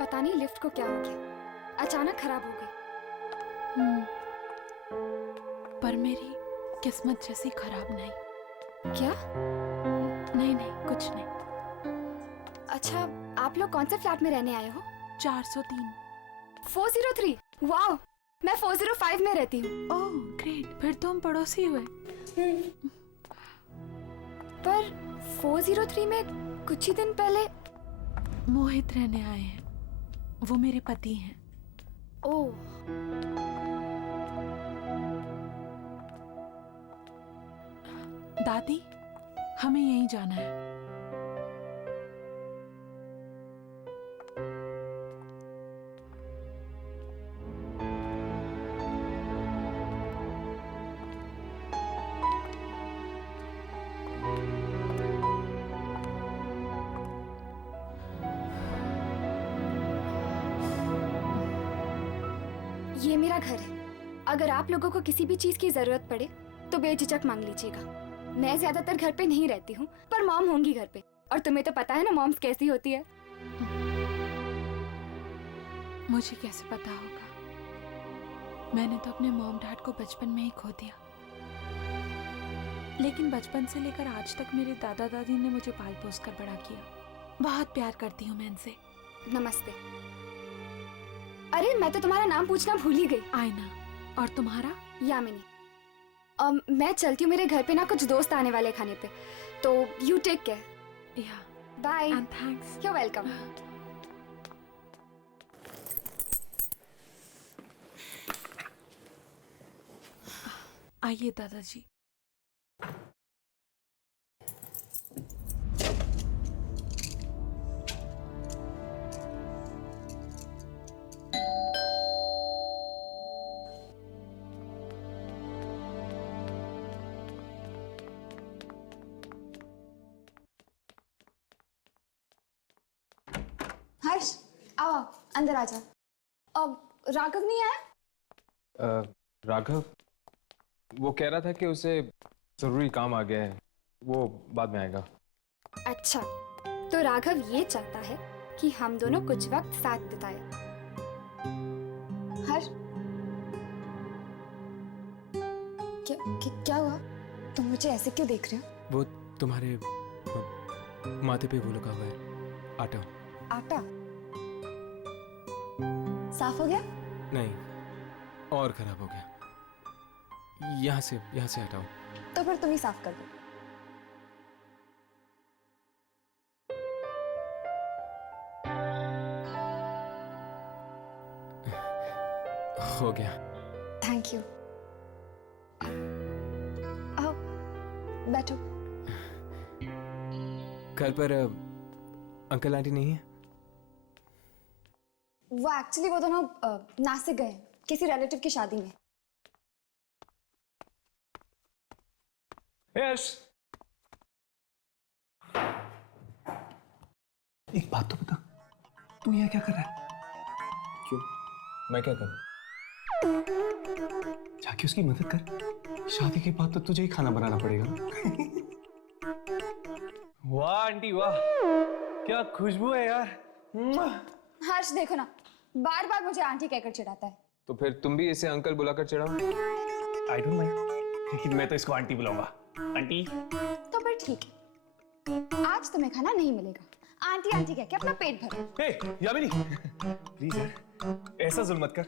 पता नहीं लिफ्ट को क्या हो गया, अचानक खराब हो गई। पर मेरी किस्मत जैसी खराब नहीं। क्या? नहीं नहीं, कुछ नहीं। अच्छा, आप लोग कौन से फ्लैट में रहने आए हो? 403। 403। वाह, मैं 405 में रहती हूँ। ओह ग्रेट, फिर तो हम पड़ोसी हुए। पर 403 में कुछ ही दिन पहले मोहित रहने आए हैं। वो मेरे पति हैं। ओह, दादी, हमें यहीं जाना है। ये मेरा घर है। अगर आप लोगों को किसी भी चीज की जरूरत पड़े तो बेझिझक मांग लीजिएगा। मैं ज्यादातर घर पे नहीं रहती हूँ, पर मॉम होंगी घर पे, और तुम्हें तो पता है ना मॉम्स कैसी होती है। मुझे कैसे पता होगा? मैंने तो अपने मॉम डैड को बचपन में ही खो दिया। लेकिन बचपन से लेकर आज तक मेरे दादा दादी ने मुझे पाल पोस कर बड़ा किया। बहुत प्यार करती हूँ मैं इनसे। नमस्ते। अरे मैं तो तुम्हारा नाम पूछना भूल ही गई। आयना। और तुम्हारा? यामिनी। मैं चलती हूँ, मेरे घर पे ना कुछ दोस्त आने वाले खाने पे, तो यू टेक केयर। या bye. And thanks. You welcome. आइए दादाजी। हर्ष आओ अंदर आ जा। अब राघव नहीं आया? राघव वो कह रहा था कि उसे जरूरी काम आ गया है, वो बाद में आएगा। अच्छा, तो राघव ये चाहता है कि हम दोनों कुछ वक्त साथ बिताए। हर्ष क्या हुआ? तुम मुझे ऐसे क्यों देख रहे हो? वो तुम्हारे माथे पे वो लगा हुआ है आटा। आटा साफ हो गया? नहीं, और खराब हो गया। यहाँ से हटाओ। तो फिर तुम ही साफ कर दो। हो गया। Thank you. आओ बैठो। घर पर अंकल आंटी नहीं है? वो एक्चुअली वो दोनों नासिक गए हैं किसी रिलेटिव की शादी में। यश, एक बात तो बता, तू यहाँ क्या कर रहा है? क्यों? मैं क्या करूं? जाके उसकी मदद कर। शादी के बाद तो तुझे ही खाना बनाना पड़ेगा। वाह आंटी वाह, क्या खुशबू है यार। हर्ष देखो ना, बार बार मुझे आंटी कहकर चिढ़ाता है। तो फिर तुम भी इसे अंकल बुलाकर चिढ़ाओ। आई डोंट माइंड, लेकिन मैं तो इसको आंटी बुलाऊंगा। आंटी। तो फिर ठीक है, आज तुम्हें खाना नहीं मिलेगा। आंटी आंटी कह के अपना पेट भरो। हे यामिनी, प्लीज यार ऐसा जुल्म मत कर।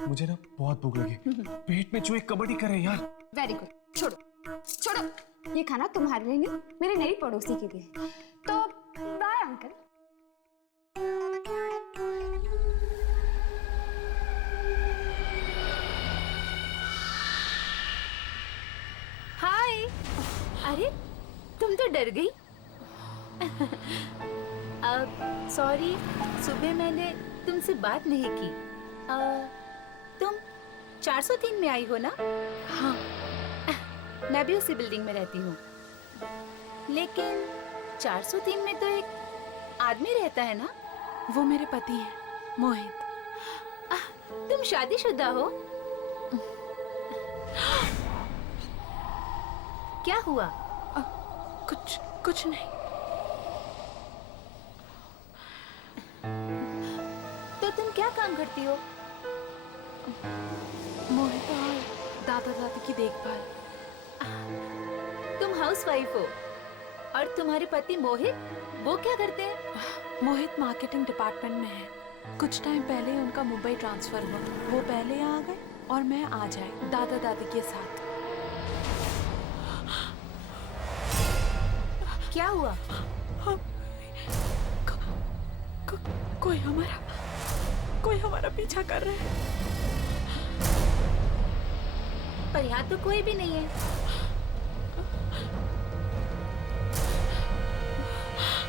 मुझे ना बहुत भूख लगी, पेट में चूहे कबड्डी कर रहे हैं यार। वेरी गुड, छोड़ो। ये खाना तुम्हारे लिए नहीं, मेरे नई पड़ोसी के लिए। तो बाय अंकल। हाय। अरे तुम तो डर गई। सॉरी, सुबह मैंने तुमसे बात नहीं की। तुम 403 में आई हो ना? हाँ। मैं भी उसी बिल्डिंग में रहती हूँ, लेकिन 403 में तो एक आदमी रहता है ना? वो मेरे पति हैं, मोहित। तुम शादीशुदा हो? क्या हुआ? कुछ नहीं। तो तुम क्या काम करती हो? मोहित और दादा दादी की देखभाल। तुम हाउसवाइफ हो और तुम्हारे पति मोहित, वो क्या करते हैं? मोहित मार्केटिंग डिपार्टमेंट में है। कुछ टाइम पहले उनका मुंबई ट्रांसफर हुआ, वो पहले यहाँ आ गए और मैं आ जाए दादा दादी के साथ। क्या हुआ? कोई हमारा पीछा कर रहा है। पर यहाँ तो कोई भी नहीं है।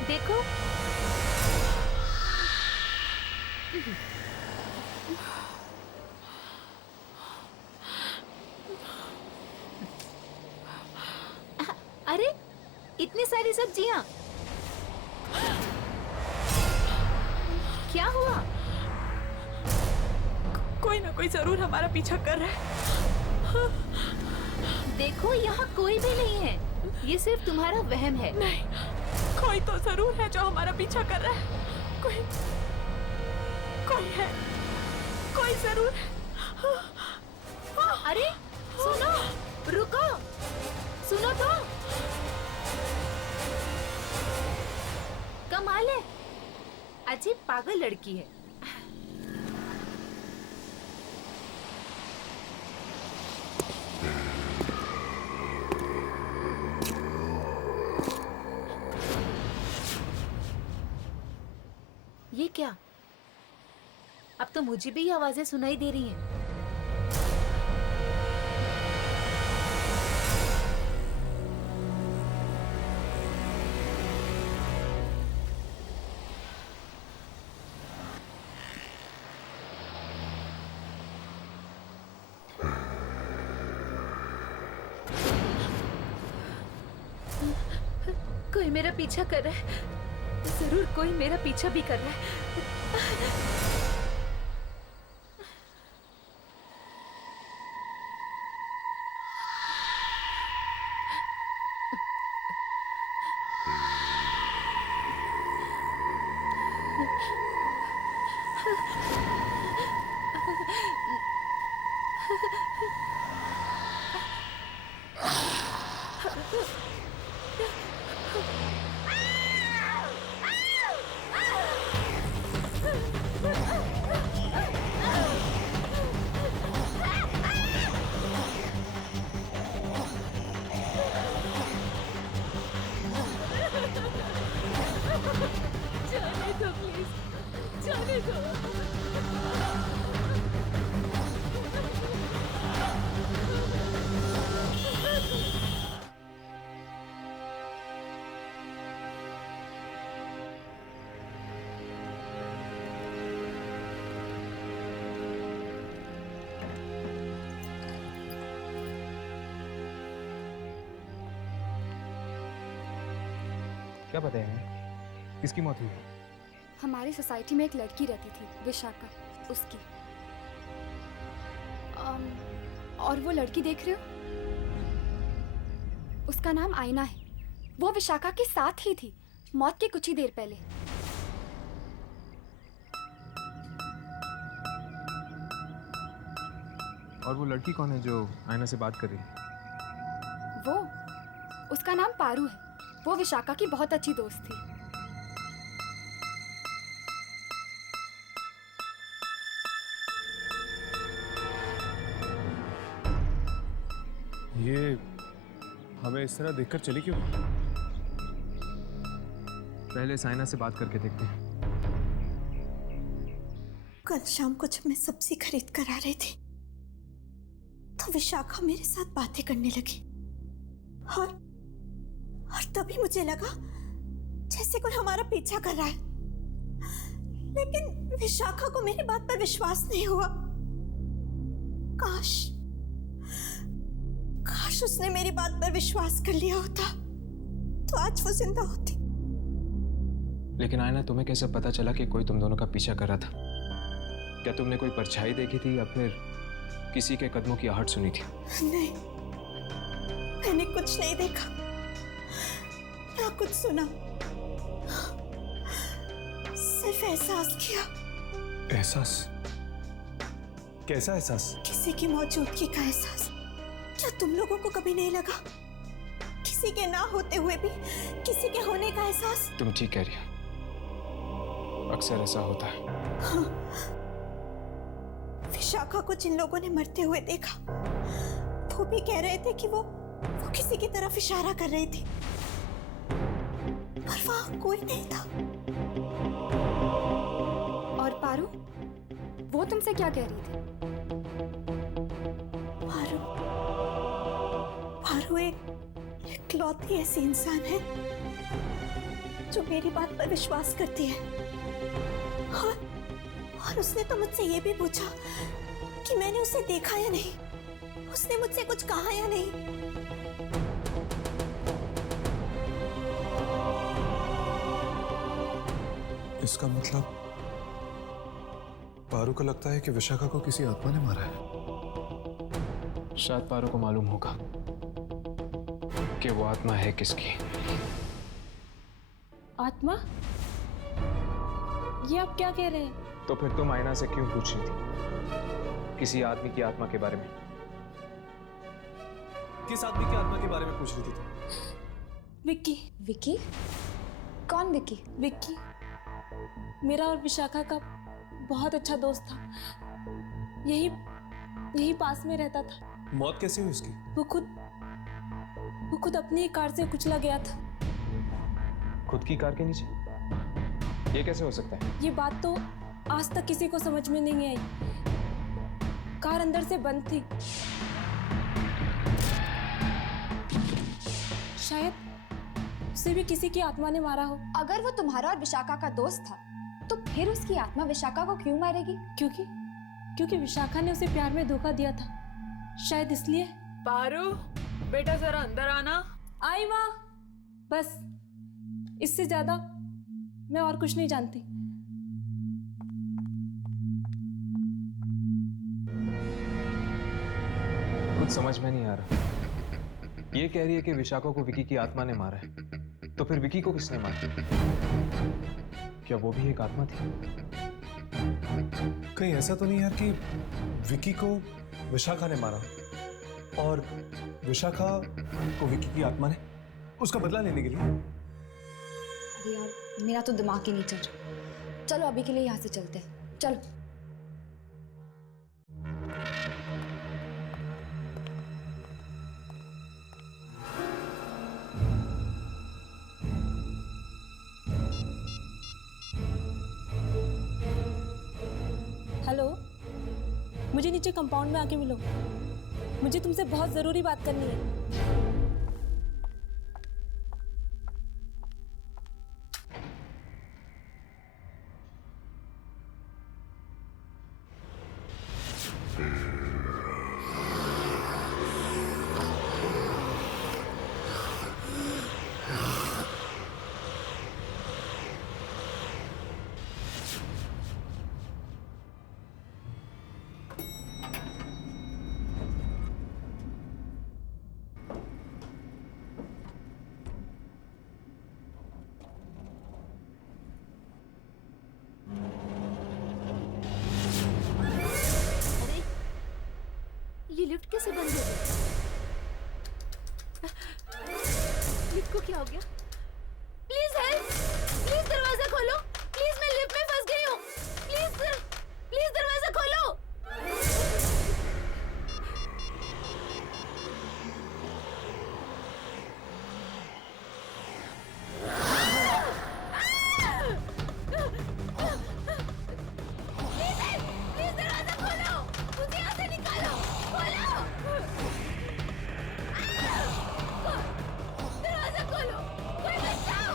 देखो। अरे इतनी सारी सब्जियां, क्या हुआ? कोई ना कोई जरूर हमारा पीछा कर रहा है। देखो यहाँ कोई भी नहीं है, ये सिर्फ तुम्हारा वहम है। नहीं, कोई तो जरूर है जो हमारा पीछा कर रहा है। कोई है, कोई जरूर है। अरे सुनो, रुको, सुनो तो, कमाल है, अजीब पागल लड़की है। ये क्या? अब तो मुझे भी ये आवाजें सुनाई दे रही हैं। कोई मेरा पीछा कर रहा है, जरूर कोई मेरा पीछा भी कर रहा है। जाने दो प्लीज, जाने दो। क्या पता है किसकी मौत हुई? हमारी सोसाइटी में एक लड़की रहती थी, विशाखा, उसकी। और वो लड़की देख रहे हो, उसका नाम आईना है। वो विशाखा के साथ ही थी मौत के कुछ ही देर पहले। और वो लड़की कौन है जो आईना से बात कर रही है? वो, उसका नाम पारू है। वो विशाखा की बहुत अच्छी दोस्त थी। ये हमें इस तरह देखकर चली क्यों? पहले साइना से बात करके देखते हैं। कल शाम को जब मैं सब्जी खरीद कर आ रही थी तो विशाखा मेरे साथ बातें करने लगी और तभी मुझे लगा जैसे कोई हमारा पीछा कर रहा है, लेकिन विशाखा को मेरी बात पर विश्वास नहीं हुआ। काश उसने मेरी बात पर विश्वास कर लिया होता तो आज वो जिंदा होती। लेकिन आयना, तुम्हें कैसे पता चला कि कोई तुम दोनों का पीछा कर रहा था? क्या तुमने कोई परछाई देखी थी या फिर किसी के कदमों की आहट सुनी थी? नहीं, मैंने कुछ नहीं देखा ना कुछ सुना, सिर्फ एहसास किया। एहसास? कैसा एहसास? किसी की मौजूदगी का एहसास। क्या तुम लोगों को कभी नहीं लगा किसी के ना होते हुए भी किसी के होने का एहसास? तुम ठीक कह रही हो, अक्सर ऐसा होता है। हाँ। विशाखा को जिन लोगों ने मरते हुए देखा वो भी कह रहे थे कि वो किसी की तरफ इशारा कर रही थी, पर वहां कोई नहीं था। और पारू, वो तुमसे क्या कह रही थी? पारू एक लौती ऐसी इंसान है जो मेरी बात पर विश्वास करती है। और उसने तो मुझसे ये भी पूछा कि मैंने उसे देखा या नहीं, उसने मुझसे कुछ कहा या नहीं। इसका मतलब पारू को लगता है कि विशाखा को किसी आत्मा ने मारा है। शायद पारू को मालूम होगा कि वो आत्मा है किसकी। आत्मा? ये आप क्या कह रहे हैं? तो फिर तुम आईना से क्यों पूछ रही थी किसी आदमी की आत्मा के बारे में? किस आदमी की आत्मा के बारे में पूछ रही थी तुम? विक्की। विक्की? कौन विक्की? विक्की मेरा और विशाखा का बहुत अच्छा दोस्त था। यही पास में रहता था। मौत कैसे हुई उसकी? वो खुद अपनी ही कार से कुचला गया था। खुद की कार के नीचे? ये कैसे हो सकता है? ये बात तो आज तक किसी को समझ में नहीं आई। कार अंदर से बंद थी। शायद उसे भी किसी की आत्मा ने मारा हो। अगर वो तुम्हारा और विशाखा का दोस्त था तो फिर उसकी आत्मा विशाखा को क्यों मारेगी? क्योंकि विशाखा ने उसे प्यार में धोखा दिया था, शायद इसलिए। पारू, बेटा जरा अंदर आना। आई माँ। बस इससे ज्यादा मैं और कुछ नहीं जानती। कुछ समझ में नहीं आ रहा। ये कह रही है कि विशाखा को विकी की आत्मा ने मारा है, तो फिर विकी को किसने मारा? क्या वो भी एक आत्मा थी? कहीं ऐसा तो नहीं यार कि विकी को विशाखा ने मारा और विशाखा को विकी की आत्मा ने उसका बदला लेने के लिए? अरे यार, मेरा तो दिमाग ही नहीं चल रहा। चलो अभी के लिए यहाँ से चलते हैं। चलो। हेलो, मुझे नीचे कंपाउंड में आके मिलो। मुझे तुमसे बहुत जरूरी बात करनी है। ये लिफ्ट कैसे बंद हो गई? लिफ्ट को क्या हो गया? Please help! प्लीज दरवाजा खोलो! प्लीज मैं लिफ्ट में फंस गई हूँ! प्लीज दरवाजा खोलो! प्लीज दरवाजा खोलो! मुझे यहाँ से निकालो! दरवाजा खोलो! कोई बचाओ!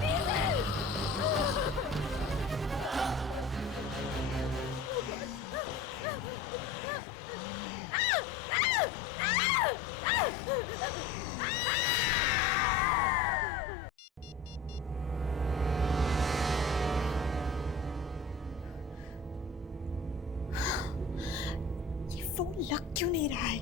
प्लीज ये फोन लग क्यों नहीं रहा है?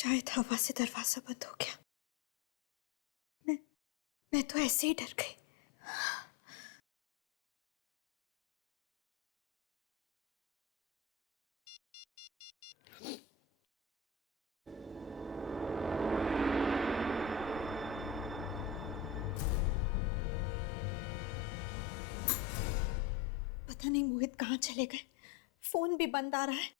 शायद हवा से दरवाजा बंद हो गया। मैं तो ऐसे ही डर गई। पता नहीं मोहित कहाँ चले गए, फोन भी बंद आ रहा है।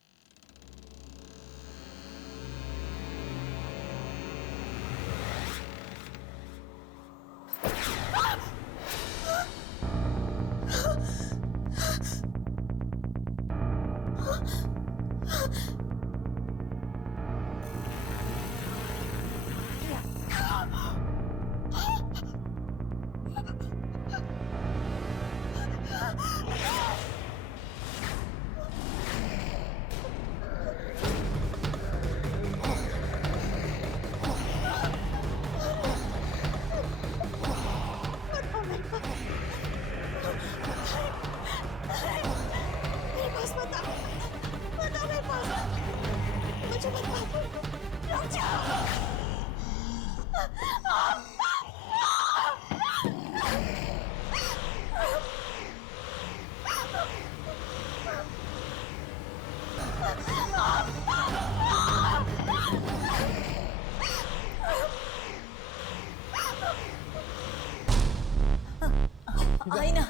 आईना,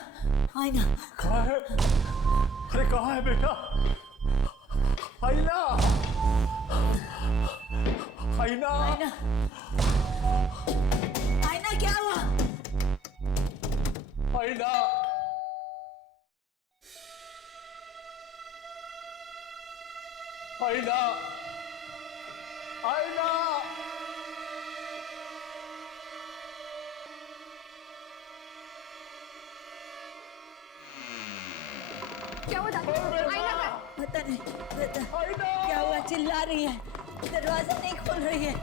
आईना कहाँ है? अरे कहाँ है बेटा? आईना, आईना, आईना, आईना क्या हुआ? आईना, आईना, आईना, क्या हुआ दादी? आईना का? पता नहीं, क्या हुआ? चिल्ला रही है, दरवाजा नहीं खोल रही है।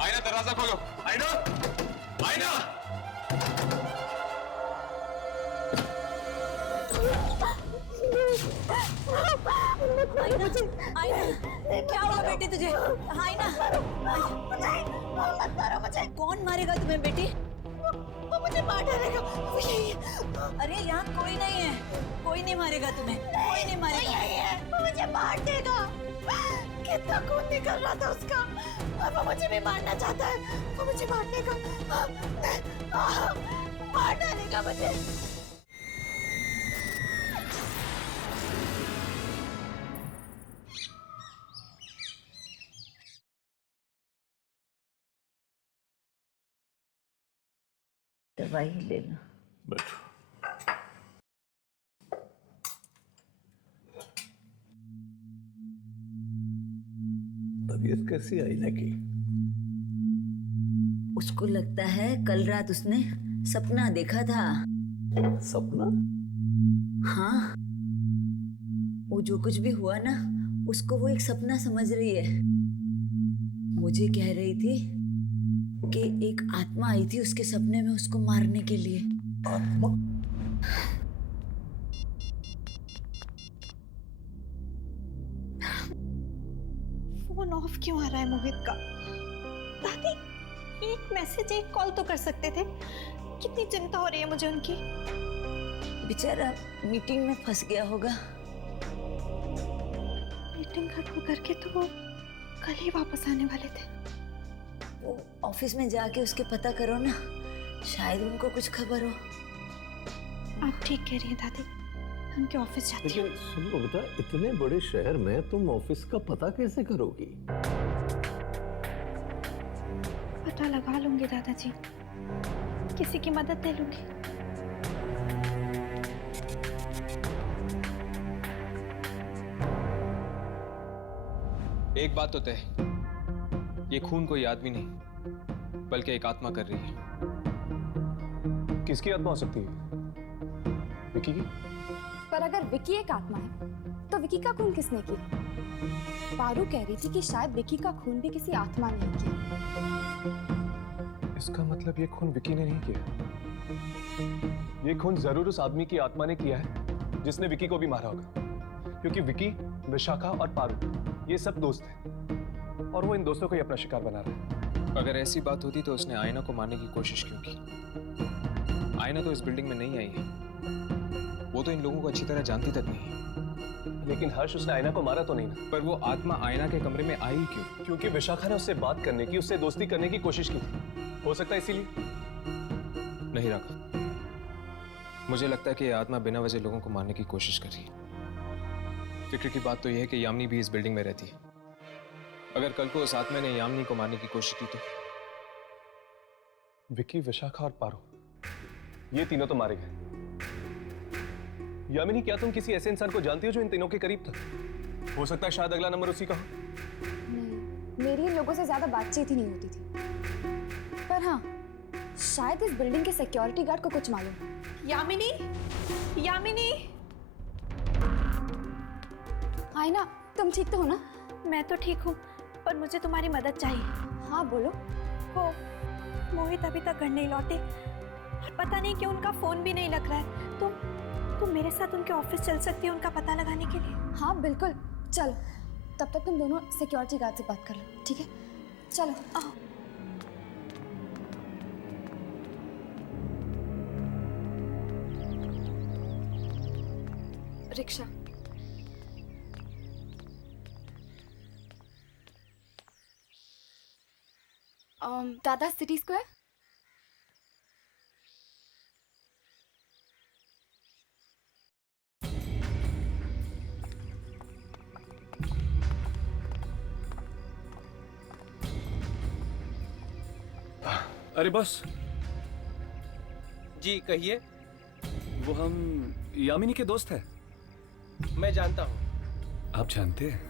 आईना दरवाजा खोलो। आईना, आईना। आईना, क्या हुआ बेटी तुझे? आईना, मत मारो मुझे। कौन मारेगा तुम्हें बेटी? वो मुझे मार डालेगा, वो यही है। अरे यहाँ कोई नहीं है, कोई नहीं मारेगा तुम्हें, कोई नहीं मारेगा। वो मुझे मार देगा। कितना खून निकल रहा था उसका, और वो मुझे भी मारना चाहता है। वो मुझे मारने का, मार डालेगा मुझे। दवाई लेना। बैठो। तबीयत कैसी आई ना की? उसको लगता है कल रात उसने सपना देखा था। सपना? हाँ, वो जो कुछ भी हुआ ना, उसको वो एक सपना समझ रही है। मुझे कह रही थी कि एक आत्मा आई थी उसके सपने में उसको मारने के लिए। आत्मा? फोन ऑफ क्यों आ रहा है मोहित का? दादी, एक मैसेज, एक कॉल तो कर सकते थे। कितनी चिंता हो रही है मुझे उनकी। बेचारा मीटिंग में फंस गया होगा। मीटिंग खत्म करके तो वो कल ही वापस आने वाले थे। वो ऑफिस में जाके उसके पता करो ना, शायद उनको कुछ खबर हो। आप ठीक कह रही हैं दादी, उनके ऑफिस जाती हूँ। लेकिन सुनो बेटा, इतने बड़े शहर में तुम ऑफिस का पता कैसे करोगी? पता लगा लूंगी दादाजी, किसी की मदद ले लूंगी। एक बात तो तय, ये खून कोई आदमी नहीं बल्कि एक आत्मा कर रही है। किसकी आत्मा हो सकती है? विकी की? पर अगर विकी एक आत्मा है तो विकी का खून किसने किया? पारू कह रही थी कि शायद विकी का खून भी किसी आत्मा ने किया। इसका मतलब ये खून विकी ने नहीं किया। ये खून जरूर उस आदमी की आत्मा ने किया है जिसने विकी को भी मारा होगा, क्योंकि विकी, विशाखा और पारू ये सब दोस्त हैं और वो इन दोस्तों को ही अपना शिकार बना रहा है। अगर ऐसी बात होती तो उसने आयना को मारने की कोशिश क्यों की? आयना तो इस बिल्डिंग में नहीं आई है, वो तो इन लोगों को अच्छी तरह जानती तक नहीं है। लेकिन हर्ष, उसने आयना को मारा तो नहीं ना? पर वो आत्मा आयना के कमरे में आई क्यों? क्योंकि विशाखा ने उससे बात करने की, उससे दोस्ती करने की कोशिश की थी। हो सकता है इसीलिए। नहीं राघव, मुझे लगता है कि ये आत्मा बिना वजह लोगों को मारने की कोशिश कर रही है। फिक्र की बात तो यह है कि यामिनी भी इस बिल्डिंग में रहती है। अगर कल को उस आत्मा ने यामिनी को मारने की कोशिश की तो? विकी, विशाखा और पारो, ये तीनों तो मारे गए। यामिनी, क्या तुम किसी ऐसे इंसान को जानती हो जो इन तीनों के करीब था? हो सकता है शायद अगला नंबर उसी का हो। नहीं, मेरी इन लोगों से ज्यादा बातचीत ही नहीं होती थी। पर हाँ, शायद इस बिल्डिंग के सिक्योरिटी गार्ड को कुछ मालूम। यामिनी, यामिनी। आयना, तुम ठीक तो हो ना? मैं तो ठीक हूँ, पर मुझे तुम्हारी मदद चाहिए। हाँ बोलो। वो मोहित अभी तक घर नहीं लौटे और पता नहीं क्यों उनका फोन भी नहीं लग रहा है। तुम मेरे साथ उनके ऑफिस चल सकती हो उनका पता लगाने के लिए? हाँ बिल्कुल, चलो। तब तक तुम दोनों सिक्योरिटी गार्ड से बात कर लो, ठीक है? चलो आओ। रिक्शा। दादा, सिटी स्क्वायर। अरे बॉस जी कहिए। वो हम यामिनी के दोस्त हैं। मैं जानता हूँ। आप जानते हैं?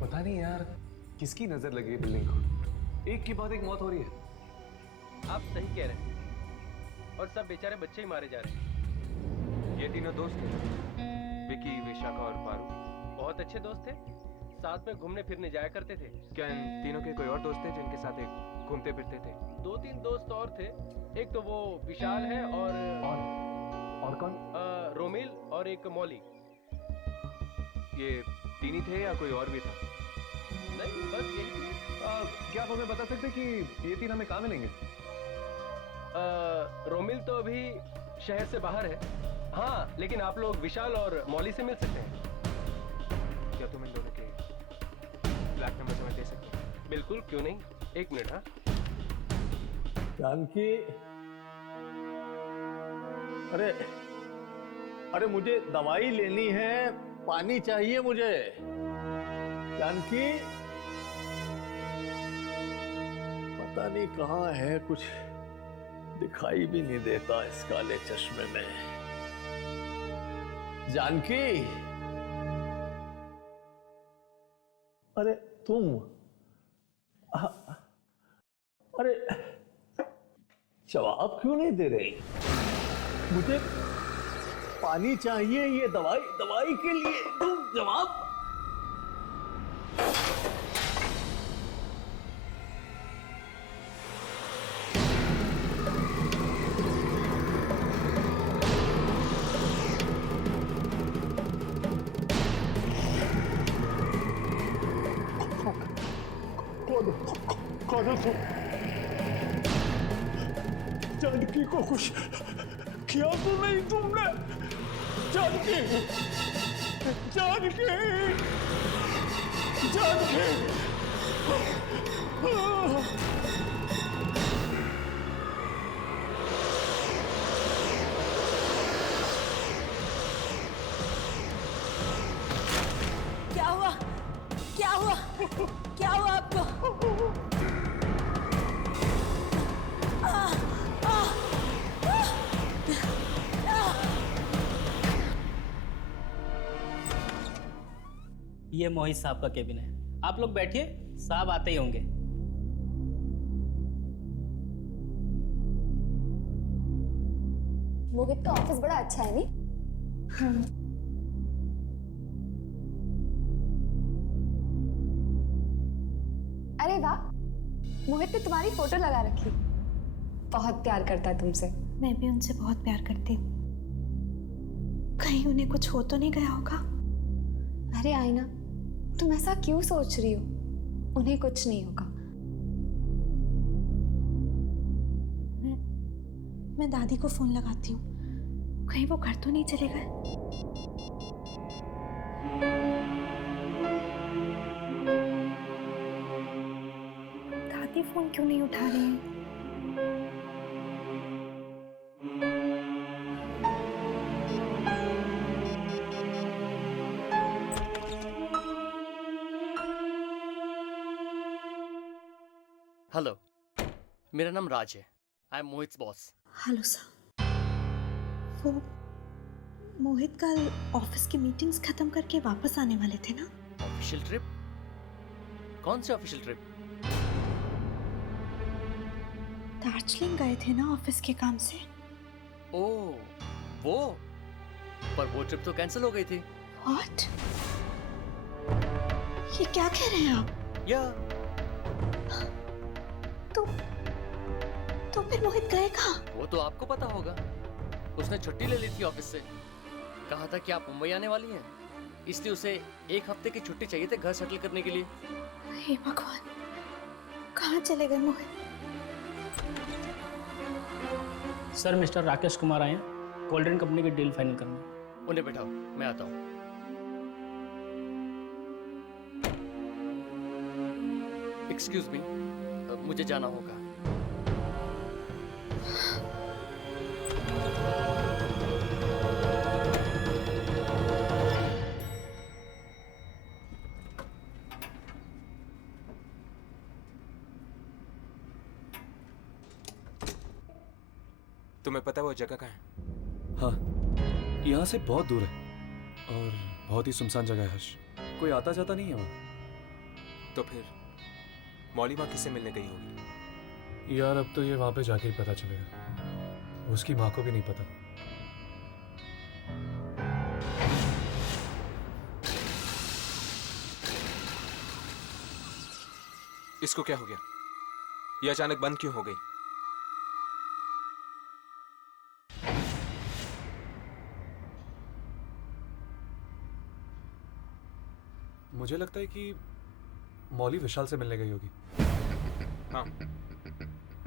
पता नहीं यार, किसकी नजर लगी है बिल्डिंग को। एक के बाद एक मौत हो रही है। आप सही कह रहे हैं, और सब बेचारे बच्चे ही मारे जा रहे हैं। ये तीनों दोस्त थे, विकी, विशाखा और पारू। बहुत अच्छे दोस्त थे, साथ में घूमने फिरने जाया करते थे। क्या इन तीनों के कोई और दोस्त थे जिनके साथ एक घूमते फिरते थे? 2-3 दोस्त और थे। एक तो वो विशाल है और कौन? रोमिल और एक मौली। ये तीन ही थे या कोई और भी था? नहीं, बस यही थी। क्या आप हमें बता सकते कि ये तीन हमें कहाँ मिलेंगे? रोमिल तो अभी शहर से बाहर है। हाँ, लेकिन आप लोग विशाल और मौली से मिल सकते हैं। क्या तुम इन दोनों के फ्लैट नंबर हमें दे सकते हैं? बिल्कुल, क्यों नहीं। 1 मिनट। हाँ जानकी, अरे मुझे दवाई लेनी है, पानी चाहिए मुझे। जानकी, पता नहीं कहाँ है, कुछ दिखाई भी नहीं देता इस काले चश्मे में। जानकी, अरे तुम, अरे जवाब क्यों नहीं दे रही? मुझे पानी चाहिए, ये दवाई के लिए तुम जवाब। कौन हो तुम? जानकी को कुछ किया तो नहीं तुमने? जानकी, जानकी, जानकी। क्या हुआ? क्या हुआ? क्या हुआ आपको? ये मोहित साहब का केबिन है, आप लोग बैठिए, साहब आते ही होंगे। मोहित का ऑफिस बड़ा अच्छा है नहीं? अरे वाह, मोहित ने तुम्हारी फोटो लगा रखी। बहुत प्यार करता है तुमसे। मैं भी उनसे बहुत प्यार करती हूँ। कहीं उन्हें कुछ हो तो नहीं गया होगा? अरे आईना, तुम ऐसा क्यों सोच रही हो? उन्हें कुछ नहीं होगा। मैं दादी को फोन लगाती हूँ, कहीं वो घर तो नहीं चले गए। दादी फोन क्यों नहीं उठा रही है? हेलो, मेरा नाम राज है। I am Mohit boss. Hello sir. वो मोहित कल ऑफिस की मीटिंग्स खत्म करके वापस आने वाले थे ना? Official trip? कौन सी ऑफिशियल ट्रिप? दार्जिलिंग गए थे ना ऑफिस के काम से। ओह, वो? पर वो ट्रिप तो कैंसिल हो गई थी। व्हाट? ये क्या कह रहे हैं आप? या तो फिर मोहित गए कहाँ? वो तो आपको पता होगा। उसने छुट्टी ले ली थी ऑफिस से। कहा था कि आप मुंबई आने वाली हैं, इसलिए उसे 1 हफ्ते की छुट्टी चाहिए थी घर सेटल करने के लिए। हे भगवान, कहाँ चले गए मोहित? सर, मिस्टर राकेश कुमार आए हैं कोल्ड ड्रिंक कंपनी की डील फाइनल करने। उन्हें बैठाओ, मैं आता हूँ। एक्सक्यूज मी, मुझे जाना होगा। तुम्हें पता है वो जगह कहाँ है? हाँ, यहाँ से बहुत दूर है और बहुत ही सुनसान जगह है हर्ष। कोई आता जाता नहीं है वहाँ। तो फिर मौली माँ किससे मिलने गई होगी? यार अब तो ये वहाँ पे जाके ही पता चलेगा। उसकी माँ को भी नहीं पता। इसको क्या हो गया? ये अचानक बंद क्यों हो गई? मुझे लगता है कि मौली विशाल से मिलने गई होगी। हाँ,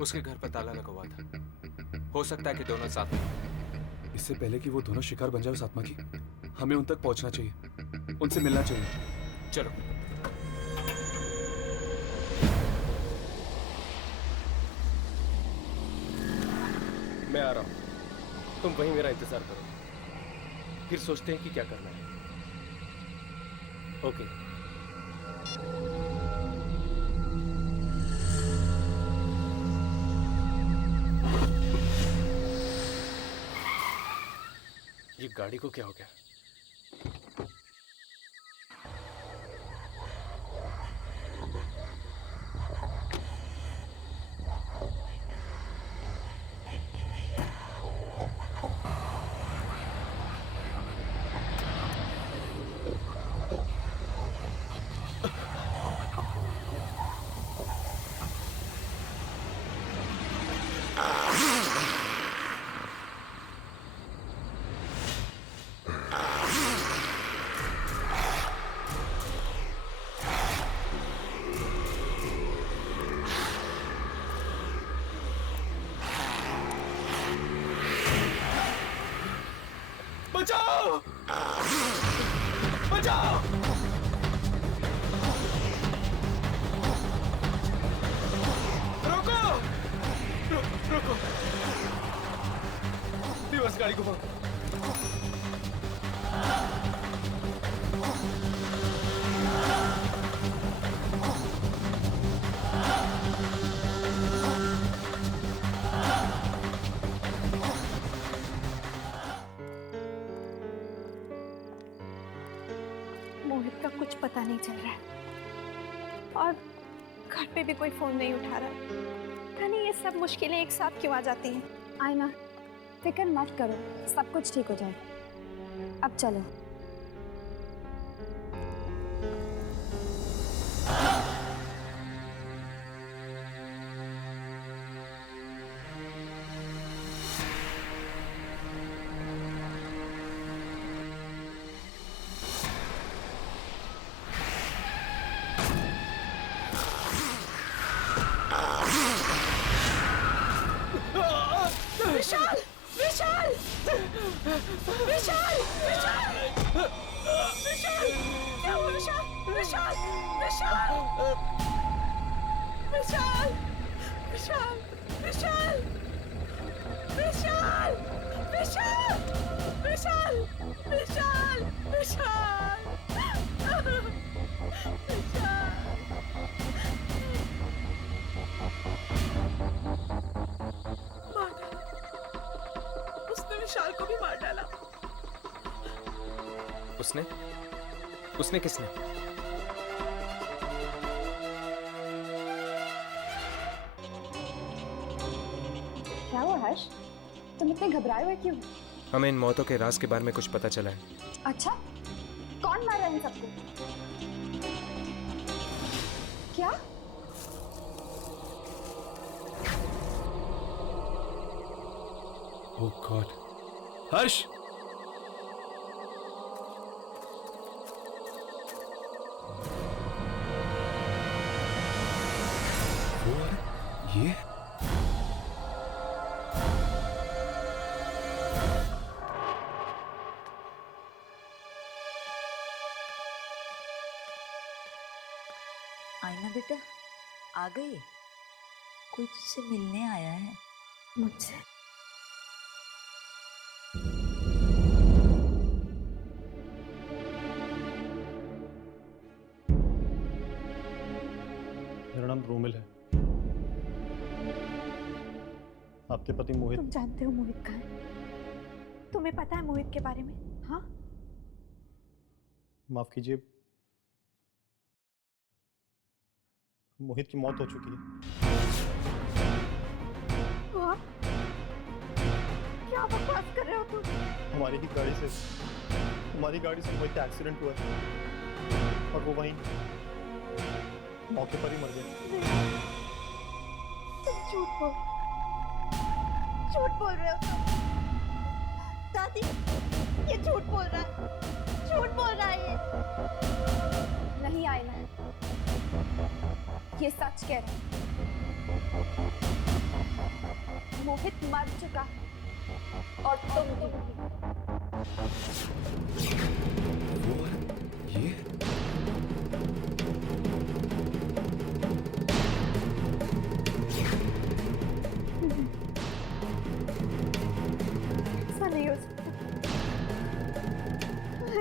उसके घर पर ताला लगा हुआ था। हो सकता है कि दोनों साथ में। इससे पहले कि वो दोनों शिकार बन जाए उस आत्मा की, हमें उन तक पहुंचना चाहिए, उनसे मिलना चाहिए। चलो। मैं आ रहा हूं, तुम वहीं मेरा इंतजार करो, फिर सोचते हैं कि क्या करना है। ओके। ये गाड़ी को क्या हो गया? बचाओ! बचाओ! रोको! रोको! रिवर्स गाड़ी को मोहित का कुछ पता नहीं चल रहा है और घर पे भी कोई फोन नहीं उठा रहा। पता नहीं ये सब मुश्किलें एक साथ क्यों आ जाती हैं। आईना, फिक्र मत करो, सब कुछ ठीक हो जाएगा। अब चलो। विशाल विशाल विशाल क्या हुआ विशाल विशाल विशाल विशाल विशाल विशाल विशाल विशाल विशाल विशाल विशाल मार डाला उसने विशाल को भी मार डाला। उसने उसने किसने? क्या हुआ हर्ष? तुम इतने घबराए हुए क्यों? हमें इन मौतों के राज के बारे में कुछ पता चला है। अच्छा, कौन मार रहा है इन सबको? क्या? ओह गॉड, हर्ष! ये आईना बेटा, आ गई? कोई तुझसे मिलने आया है मुझसे? मेरा नाम रोमिल है। आपके पति मोहित। तुम जानते हो मोहित कहाँ है? तुम्हें पता है मोहित के बारे में? हाँ? माफ कीजिए, मोहित की मौत हो चुकी है। आप क्या बकवास कर रहे हो तुम? हमारी ही गाड़ी से मोहित का एक्सीडेंट हुआ है और वो वहीं मौके पर ही मर गया। तुम झूठ बोल रहे हो तुम। दादी, ये झूठ बोल रहा है, झूठ बोल रहा है ये। नहीं आईना, ये सच कह रहा है। मोहित मर चुका है और तुम भी। ये ऐसा नहीं हो सकता,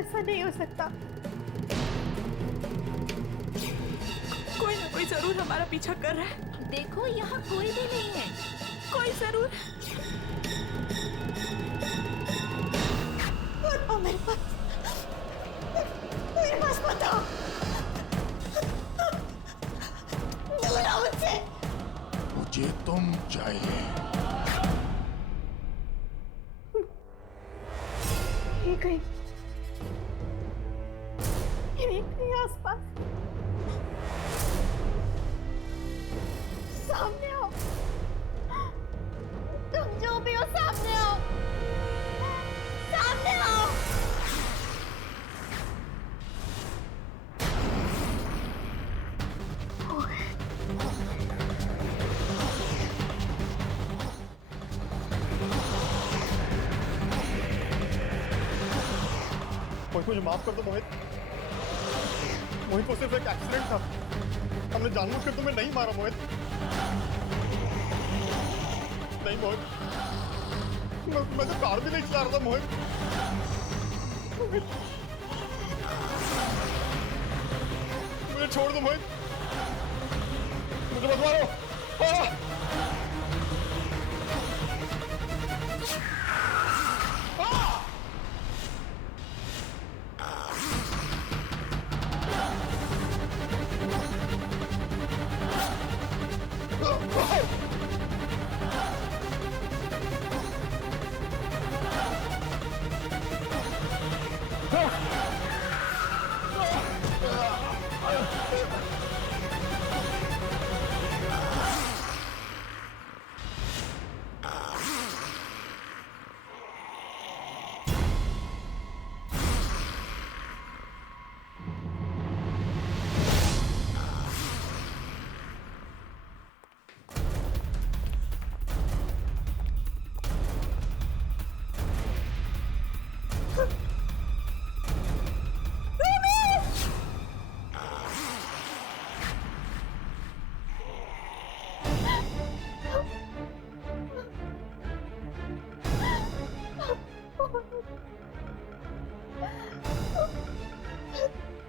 ऐसा नहीं हो सकता। कोई ना कोई जरूर हमारा पीछा कर रहा है। देखो यहाँ कोई भी नहीं है। कोई जरूर बताओ मेरे पास बताओ। दूर आओ मुझसे। मुझे तुम चाहिए। ये कहीं आसपास। सामने आओ, तुम जो भी हो सामने आओ, सामने आओ। मोहित, मुझे माफ कर दो मोहित। मोहित को सिर्फ एक एक्सीडेंट था, हमने जानबूझकर तुम्हें नहीं मारा मोहित। नहीं मोहित, मैं तो कार भी नहीं चला रहा था मोहित। मुझे छोड़ दो मोहित, मुझे मत मारो।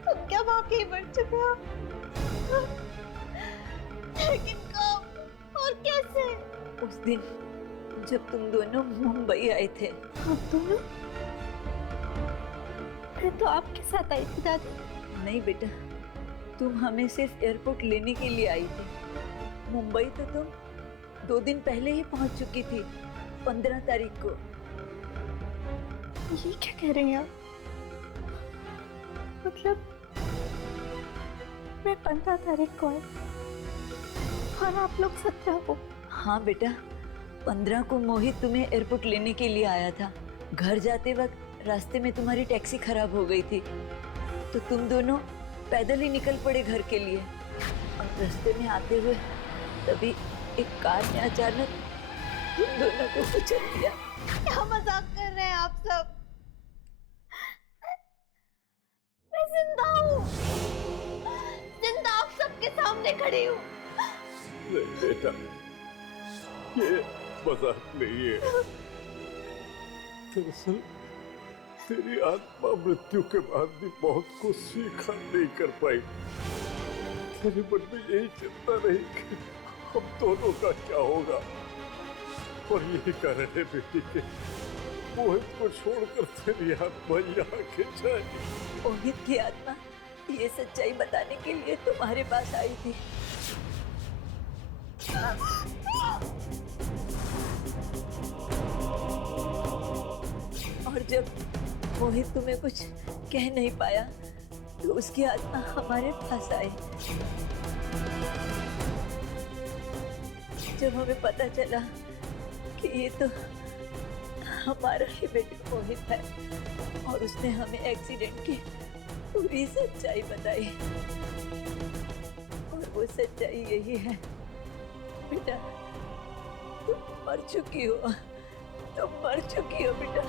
तुम क्या वाकई मर चुके हो? लेकिन कब और कैसे? उस दिन जब तुम दोनों मुंबई आए थे। हम दोनों? मैं तो आपके साथ आई थी दादी। नहीं बेटा, तुम हमें सिर्फ एयरपोर्ट लेने के लिए आई थी। मुंबई तो तुम 2 दिन पहले ही पहुंच चुकी थी, 15 तारीख को। ये क्या कह रही हैं आप? मतलब मैं 15 तारीख को आई और आप लोग 17 को? हाँ बेटा, 15 को मोहित तुम्हें एयरपोर्ट लेने के लिए आया था। घर जाते वक्त रास्ते में तुम्हारी टैक्सी खराब हो गई थी, तो तुम दोनों पैदल ही निकल पड़े घर के लिए। और रास्ते में आते हुए तभी एक कार ने अचानक तुम दोनों को कुचल दिया। क्या मजाक कर रहे हैं आप सब? मैं जिंदा हूँ, जिंदा आप सबके सामने खड़ी हूँ। नहीं बेटा, ये मजाक नहीं है। दरअसल तेरी आत्मा मृत्यु के बाद भी मौत को स्वीकार नहीं कर पाई। तेरे मन में यही चिंता रही कि हम दोनों का क्या होगा, और यही कारण है बेटी के मोहित को छोड़कर तेरी आत्मा यहाँ खिंच आई। मोहित की आत्मा ये सच्चाई बताने के लिए तुम्हारे पास आई थी। और जब मोहित तुम्हें कुछ कह नहीं पाया तो उसकी आत्मा हमारे पास आई। जब हमें पता चला कि ये तो हमारा ही बेटा मोहित है और उसने हमें एक्सीडेंट की पूरी सच्चाई बताई, और वो सच्चाई यही है बेटा, तुम मर चुकी हो, तुम मर चुकी हो बेटा।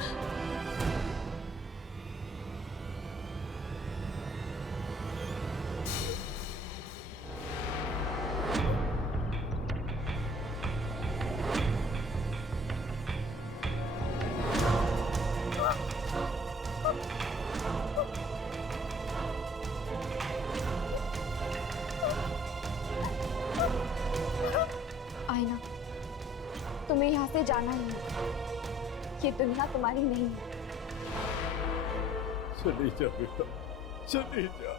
आईना, तुम्हें यहाँ से जाना ही है। ये दुनिया तुम्हारी नहीं है। चली जा बेटा, चली जा।